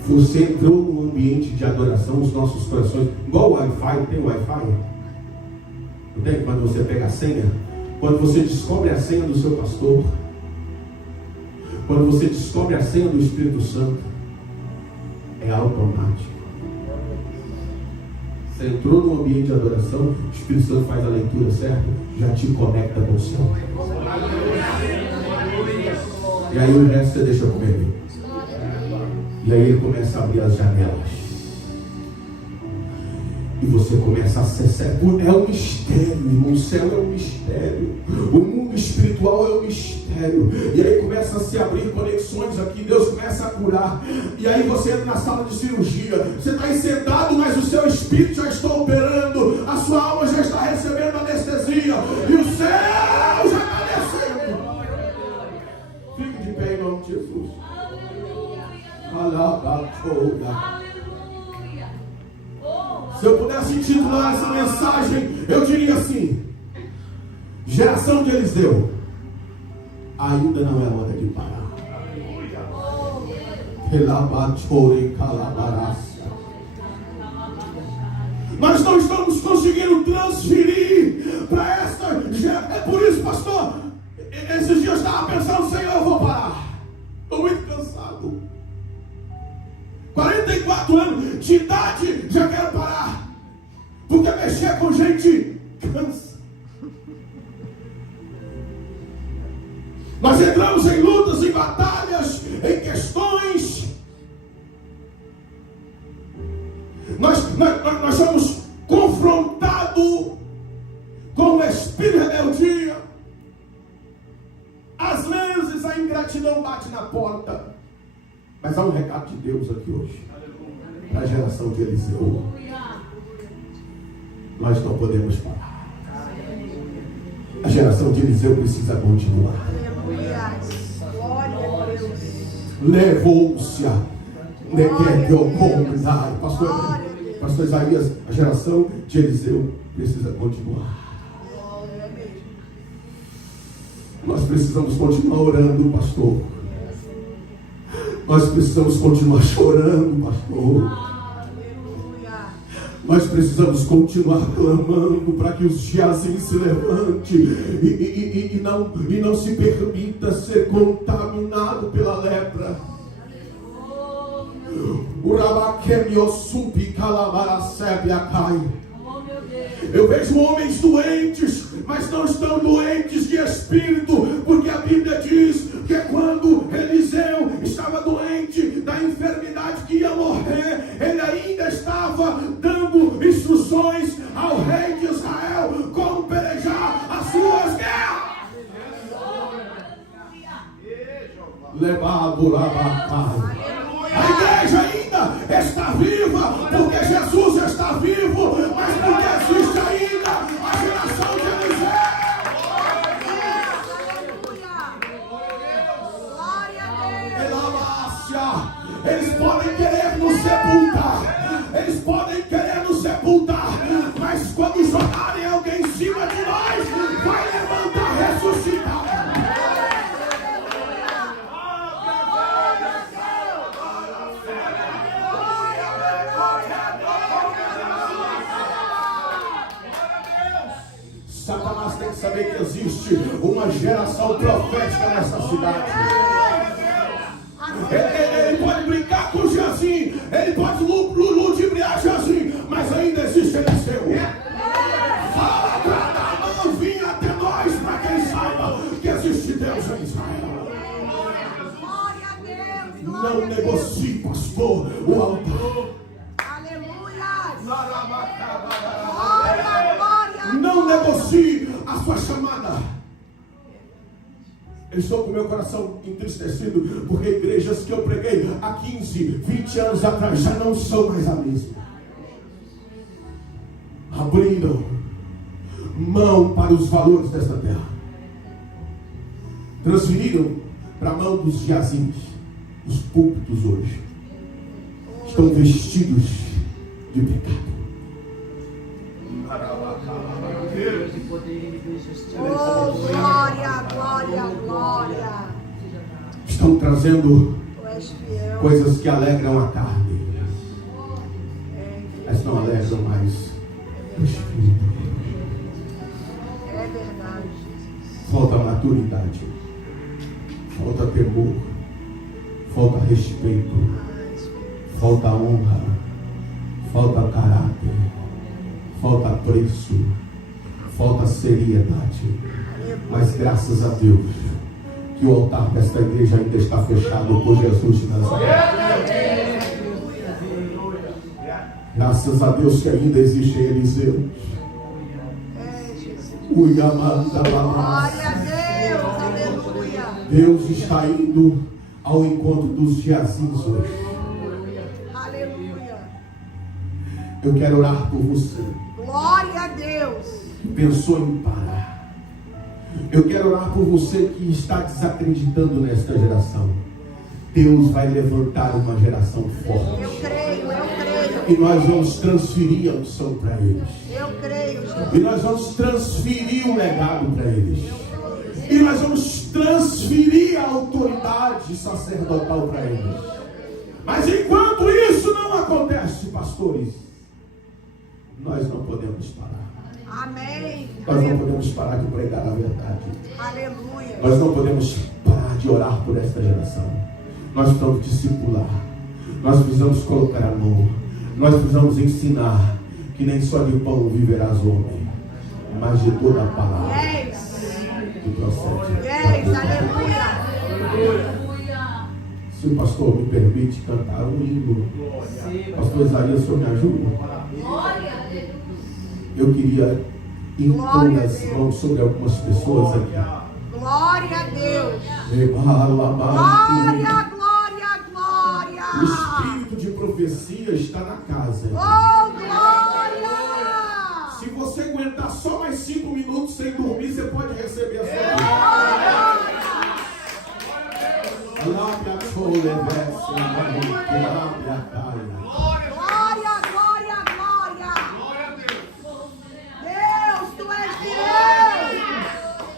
Você entrou num ambiente de adoração, os nossos corações, igual o Wi-Fi, tem Wi-Fi? Não tem? Quando você pega a senha, quando você descobre a senha do seu pastor, quando você descobre a senha do Espírito Santo, é automático. Você entrou no ambiente de adoração, o Espírito Santo faz a leitura certa, já te conecta com o céu. E aí o resto você deixa comigo. E aí ele começa a abrir as janelas. E você começa a acessar. É um mistério, irmão. O céu é um mistério. O mundo espiritual é um mistério. E aí começa a se abrir conexões aqui. Deus começa a curar. E aí você entra na sala de cirurgia. Você está aí sentado, mas o seu espírito já está operando. A sua alma já está recebendo anestesia. E o céu já está descendo. Fique de pé em nome de Jesus. Aleluia. Se eu pudesse intitular essa mensagem, eu diria assim: geração de Eliseu, ainda não é hora de parar. Nós não estamos conseguindo transferir para essa. É por isso, pastor, esses dias eu estava pensando: Senhor, eu vou parar. Estou muito cansado. 44 anos de idade, já quero parar. Porque mexer com gente cansa. Nós entramos em lutas, em batalhas, em questões. Nós somos confrontados com o espírito de rebeldia. Às vezes a ingratidão bate na porta. Mas há um recado de Deus aqui hoje. Para a geração de Eliseu. Nós não podemos parar. A geração de Eliseu precisa continuar. Levou-se a Pastor Isaías, a geração de Eliseu precisa continuar. Nós precisamos continuar orando, pastor. Nós precisamos continuar chorando, pastor. Nós precisamos continuar clamando para que os Giazim se levante e não se permita ser contaminado pela lepra. Eu vejo homens doentes, mas não estão doentes de espírito, porque a Bíblia diz que quando Eliseu estava doente da enfermidade que ia morrer, ele ainda estava dando instruções ao rei de Israel como pelejar as suas guerras. A igreja ainda está viva, porque Jesus está vivo, mas porque existe ainda a geração de Eliseu. Eles podem querer nos sepultar, eles podem querer nos sepultar, mas quando jogarem alguém em cima de nós, vai levantar, ressuscitar. Satanás tem que saber que existe uma geração profética nessa cidade. Ele pode brincar com Giazim, ele pode ludibriar Giazim, mas ainda existe Eliseu. Fala para Naamã vir até nós, para que ele saiba que existe Deus em Israel. Não negocie, pastor, o altar. Não negocie a sua chamada. Eu estou com meu coração entristecido, porque igrejas que eu preguei há 15, 20 anos atrás já não são mais a mesma. Abriram mão para os valores desta terra. Transferiram para a mão dos Giazins. Os púlpitos hoje estão vestidos de pecado. Oh, glória, glória, glória. Estão trazendo coisas que alegram a carne, mas não alegram mais o espírito. É verdade. Falta maturidade, falta temor, falta respeito, falta honra, falta caráter, falta preço, falta seriedade. Mas graças a Deus que o altar desta igreja ainda está fechado por Jesus de Nazaré. Graças a Deus que ainda existe Eliseu. Glória a Deus, aleluia. Deus está indo ao encontro dos Giazins hoje. Aleluia. Eu quero orar por você. Glória a Deus. Que pensou em parar. Eu quero orar por você que está desacreditando nesta geração. Deus vai levantar uma geração forte. Eu creio, eu creio. E nós vamos transferir a unção para eles. Eu creio, Jesus. E nós vamos transferir o legado para eles. E nós vamos transferir a autoridade sacerdotal para eles. Mas enquanto isso não acontece, pastores, nós não podemos parar. Amém. Nós não podemos parar de pregar a verdade. Aleluia. Nós não podemos parar de orar por esta geração. Nós precisamos discipular. Nós precisamos colocar a mão. Nós precisamos ensinar que nem só de pão viverás homem, mas de toda a palavra que procede. Aleluia. Se o pastor me permite cantar um hino, pastor Isaías, o senhor me ajuda? Eu queria impor as mãos sobre algumas pessoas aqui. Glória a Deus. Glória, glória, glória. O espírito de profecia está na casa. Oh, glória. Se você aguentar só mais 5 minutos sem dormir, você pode receber a sua vida. Glória, glória, glória, glória. Deus, tu és fiel.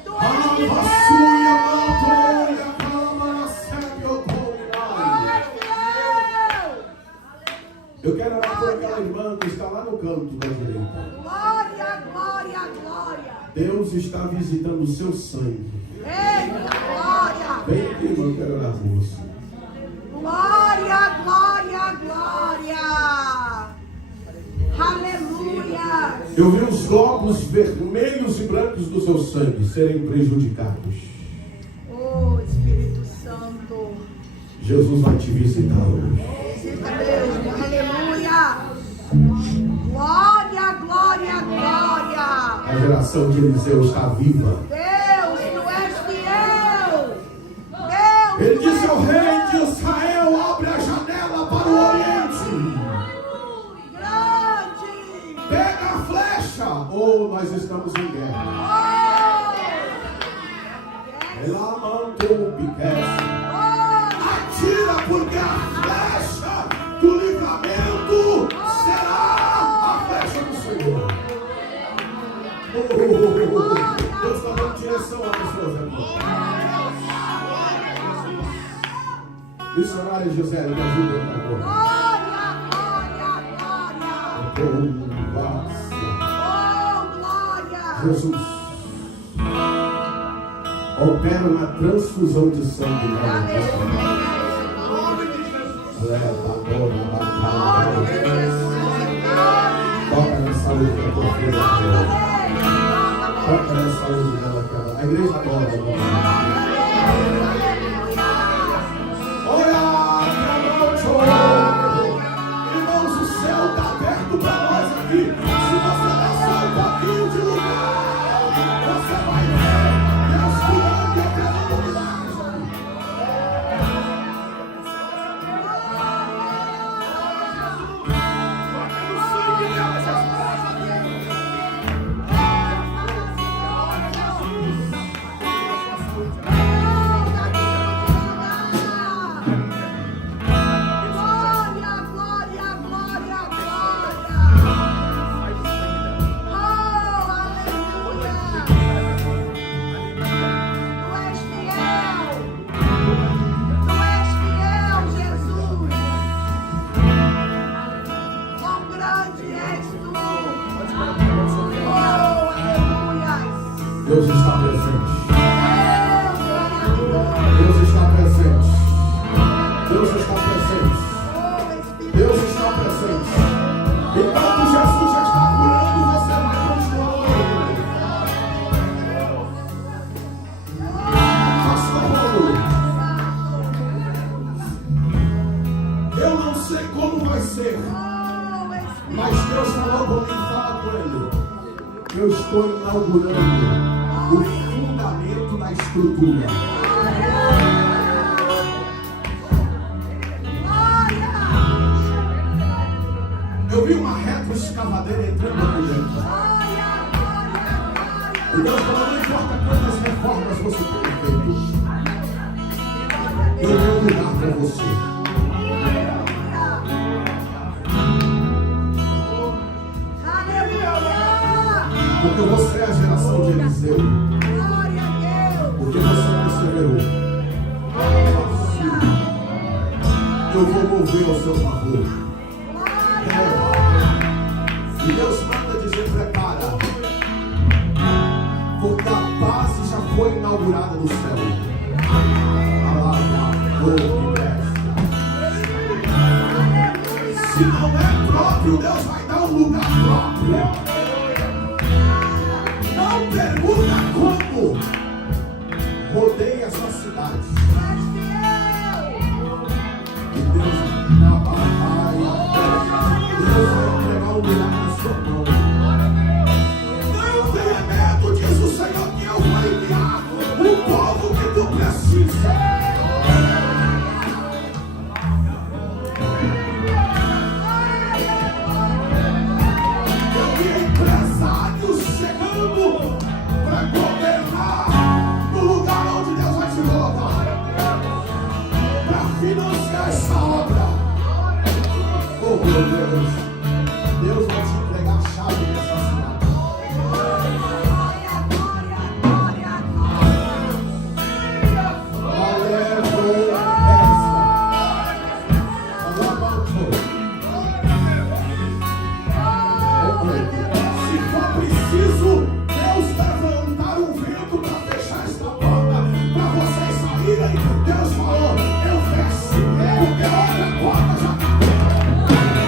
Tu és fiel. Eu quero orar por aquela irmã que está lá no canto da direita. Glória, glória, glória. Deus está visitando o seu sangue. Eita, glória. Vem aqui, irmão, eu quero orar por você. Glória, glória, glória. Aleluia. Eu vi os glóbulos vermelhos e brancos do seu sangue serem prejudicados. Oh, Espírito Santo. Jesus vai te visitar hoje. Visita mesmo. Aleluia. Glória, glória, glória. A geração de Eliseu está viva. Deus, tu és fiel. Deus, Ele tu disse és ao rei fiel. de Israel: abre a janela para o oriente. Grande. Pega a flecha. Ou nós estamos em guerra. Ela mandou o piquete. Atira, porque a flecha do livramento será a flecha do Senhor. Deus está dando direção a pessoas aqui. Missionária José, me ajuda agora. Glória, glória, glória. Jesus, opera uma transfusão de sangue na toca na saúde da tua filha. Toca na saúde dela. A igreja adora. Olha, irmãos, o céu está aberto para nós aqui. Se você descer um pouquinho de lugar, você vai ver Deus curando e operando milagres. Deus está presente. Deus está presente. Deus está presente. Deus está presente. Enquanto Jesus está curando, você vai continuar orando. Pastor, eu não sei como vai ser, mas Deus falou comigo, fala com ele. Eu estou inaugurando o fundamento da estrutura. Eu vi uma retroescavadeira entrando aqui dentro. E Deus falou: não importa quantas reformas você tenha feito, eu tenho um lugar para você. Porque você é a geração de Eliseu. Porque você perseverou. Eu vou mover ao seu favor. E Deus manda dizer: prepara. Porque a paz já foi inaugurada no céu. Se não é próprio, Deus vai dar um lugar próprio. Não pergunta como. Rodeie a sua cidade. E Deus vai entregar um lugar na sua mão. Não tenha medo, diz o Senhor, que eu vou enviar o povo que tu precisa. Meu Deus, Deus vai te entregar a chave dessa cidade. Se for preciso, Deus vai levantar um vento para fechar esta porta, para vocês saírem. Deus falou, eu fecho, porque olha, a porta já está.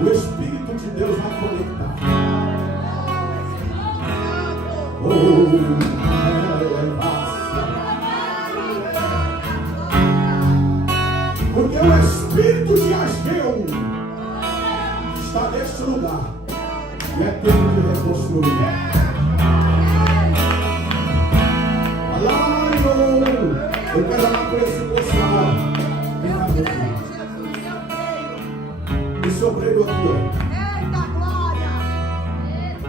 O Espírito de Deus vai conectar. Porque o Espírito de Ageu está neste lugar e é tempo de reconstruir. Eu quero falar com esse pessoal. Esse obreiro aqui, Eita glória!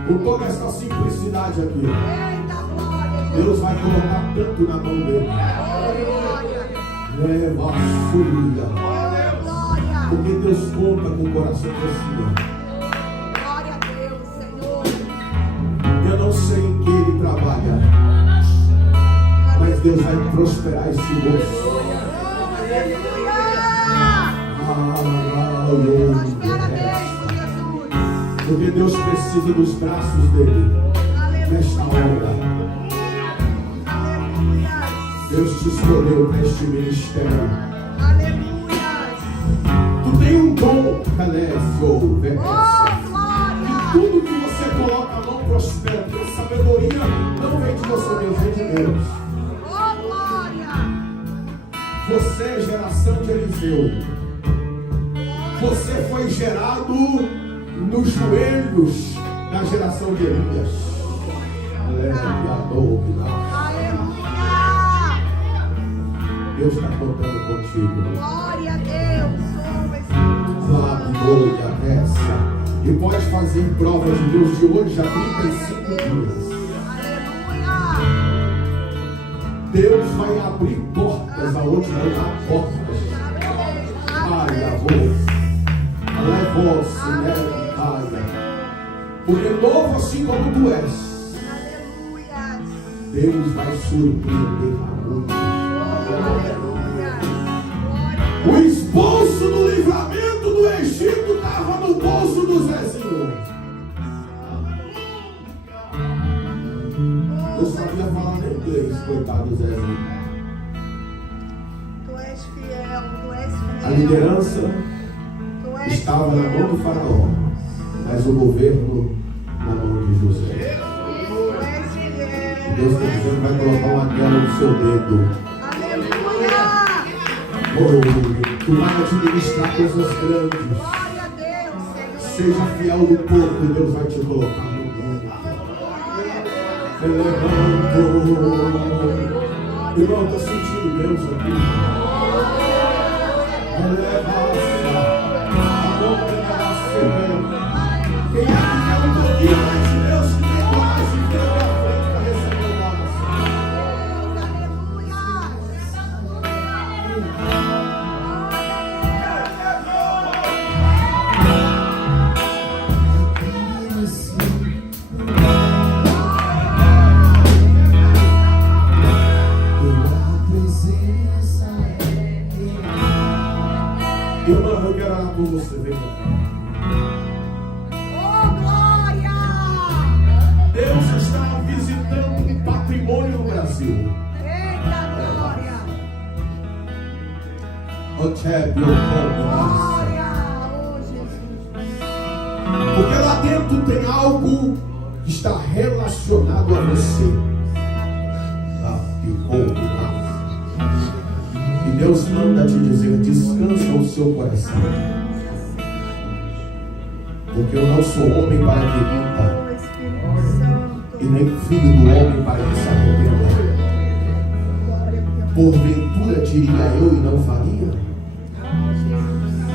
com toda essa simplicidade aqui, Eita glória! Deus vai colocar tanto na mão dele. Leva a sua. Glória! Porque Deus conta com o coração desse homem. Glória a Deus, Senhor! Eu não sei em que ele trabalha, mas Deus vai prosperar esse moço. Prospera mesmo, Jesus! Porque Deus precisa dos braços dele nesta hora. Aleluia! Deus te escolheu para este ministério. Aleluia! Tu tem um dom, Calésio, Oh, e glória! tudo que você coloca a mão prospera. Porque sabedoria não vem de você, Deus, vem de Deus. Oh, glória! Você é geração de Eliseu. Você foi gerado nos joelhos da geração de Elias. Aleluia! Deus está contando contigo. Glória a Deus! Oh, Espírito Glória a peça. E pode fazer provas de Deus de hoje a 35 dias. Aleluia! Deus vai abrir portas aonde não há portas. Ai, avô. Levou-se, né, Pai? Porque novo assim como tu és, Aleluia! Deus vai surpreender a muitos. Aleluia! O esposo do livramento do Egito estava no bolso do Zezinho. Eu sabia falar nem inglês, coitado do Zezinho. Tu és fiel, tu és fiel. A liderança estava na mão do faraó, mas o governo na mão de José. Deus está dizendo que vai colocar uma anel no seu dedo. Aleluia! Oh, tu vai administrar coisas grandes. Glória a Deus, Senhor. Seja fiel no pouco e Deus vai te colocar no mundo. Se levantou. Irmão, eu estou sentindo Deus aqui. Eleva-se. Quem é que quer um pouquinho mais de Deus, que tem coragem de vir à frente para receber o nome? Porque lá dentro tem algo que está relacionado a você. E Deus manda te dizer: descansa o seu coração. Porque eu não sou homem para que minta, e nem filho do homem para que se arrependa. Porventura diria eu e não faria?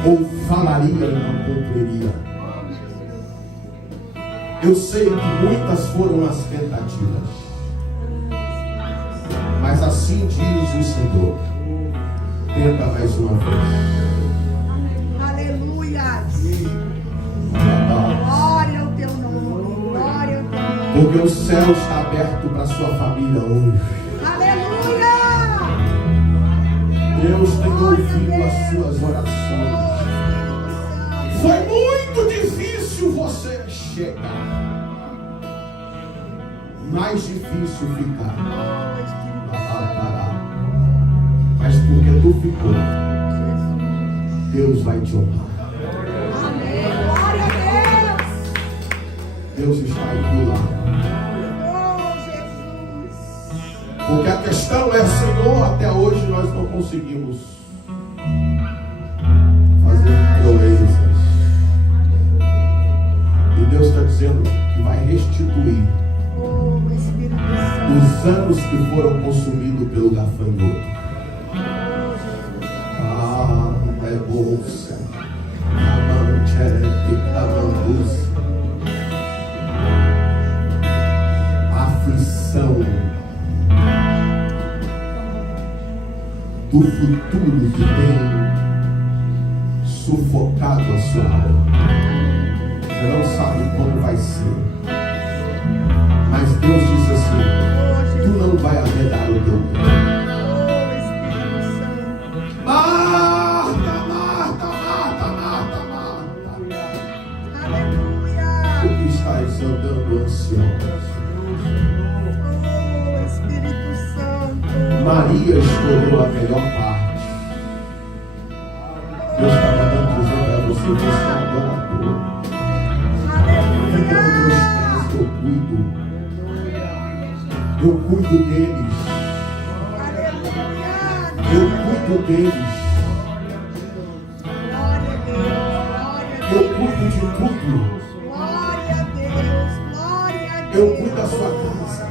Ou falaria e não cumpriria? Eu sei que muitas foram as tentativas, mas assim diz o Senhor: tenta mais uma vez. Aleluia. Glória ao teu nome. Glória ao teu nome. Porque o céu está aberto para a sua família hoje. Aleluia. Deus tem ouvido as suas orações. Foi muito difícil você chegar, mais difícil ficar. Mas porque tu ficou, Deus vai te honrar. Amém. Glória a Deus. Deus está aí do lado. Oh, Jesus. Porque a questão é: Senhor, até hoje nós não conseguimos fazer proezas. E Deus está dizendo que vai restituir os anos que foram consumidos pelo gafanhoto. É bolsa, aflição do futuro que tem sufocado a sua alma. Você não sabe como vai ser, mas Deus diz assim: tu não vai arredar o teu pé. Marta, Marta, Marta, Marta, Marta. Aleluia. O que estás andando ansiosa? Oh, Espírito Santo. Maria escolheu a melhor parte. Deus está mandando dizer para você: você é adorador. Então, meus pés eu cuido deles. Eu cuido deles. Glória a Deus. Eu cuido de tudo. Glória a Deus. Glória a Deus. Eu cuido da sua casa.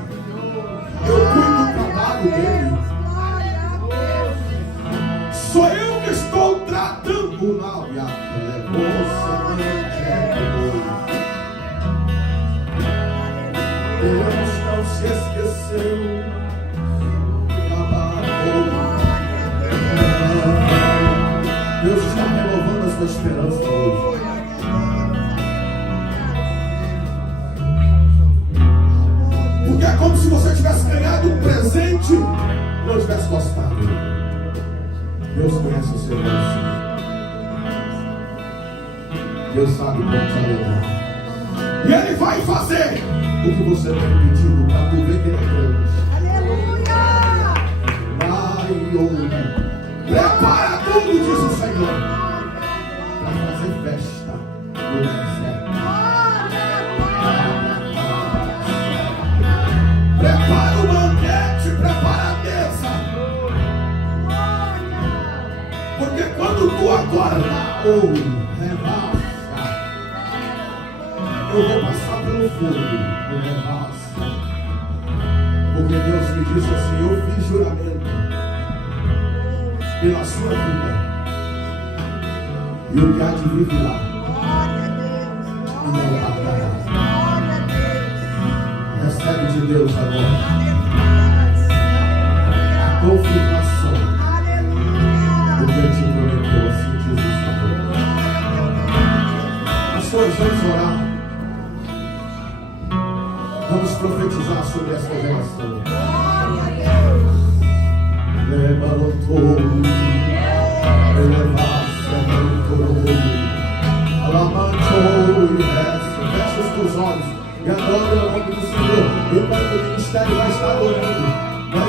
Eu cuido do trabalho dele. Glória a Deus. Sou eu que estou tratando mal. E a moça Deus não se esqueceu. Deus está renovando a sua esperança hoje. Porque é como se você tivesse ganhado um presente e não tivesse gostado. Deus conhece o seu coração. Deus sabe como te alegrar. E Ele vai fazer o que você tem pedido para tu ver que Ele é grande. Aleluia! Vai, ouve. Prepara tudo, diz o Senhor, para fazer festa no deserto. Prepara o banquete, prepara a mesa. Porque quando tu acordar, eu vou passar pelo fogo, porque Deus me disse assim: eu fiz juramento pela sua vida, e o que há de vir lá, e não tardará. Recebe de Deus agora a confirmação do que Ele te prometeu, assim diz o Senhor. Pastores, vamos orar. Vamos profetizar sobre essa geração. Levantou, elevasse, alamantou e fecha os teus olhos e adora o nome do Senhor. Enquanto o ministério vai estar orando.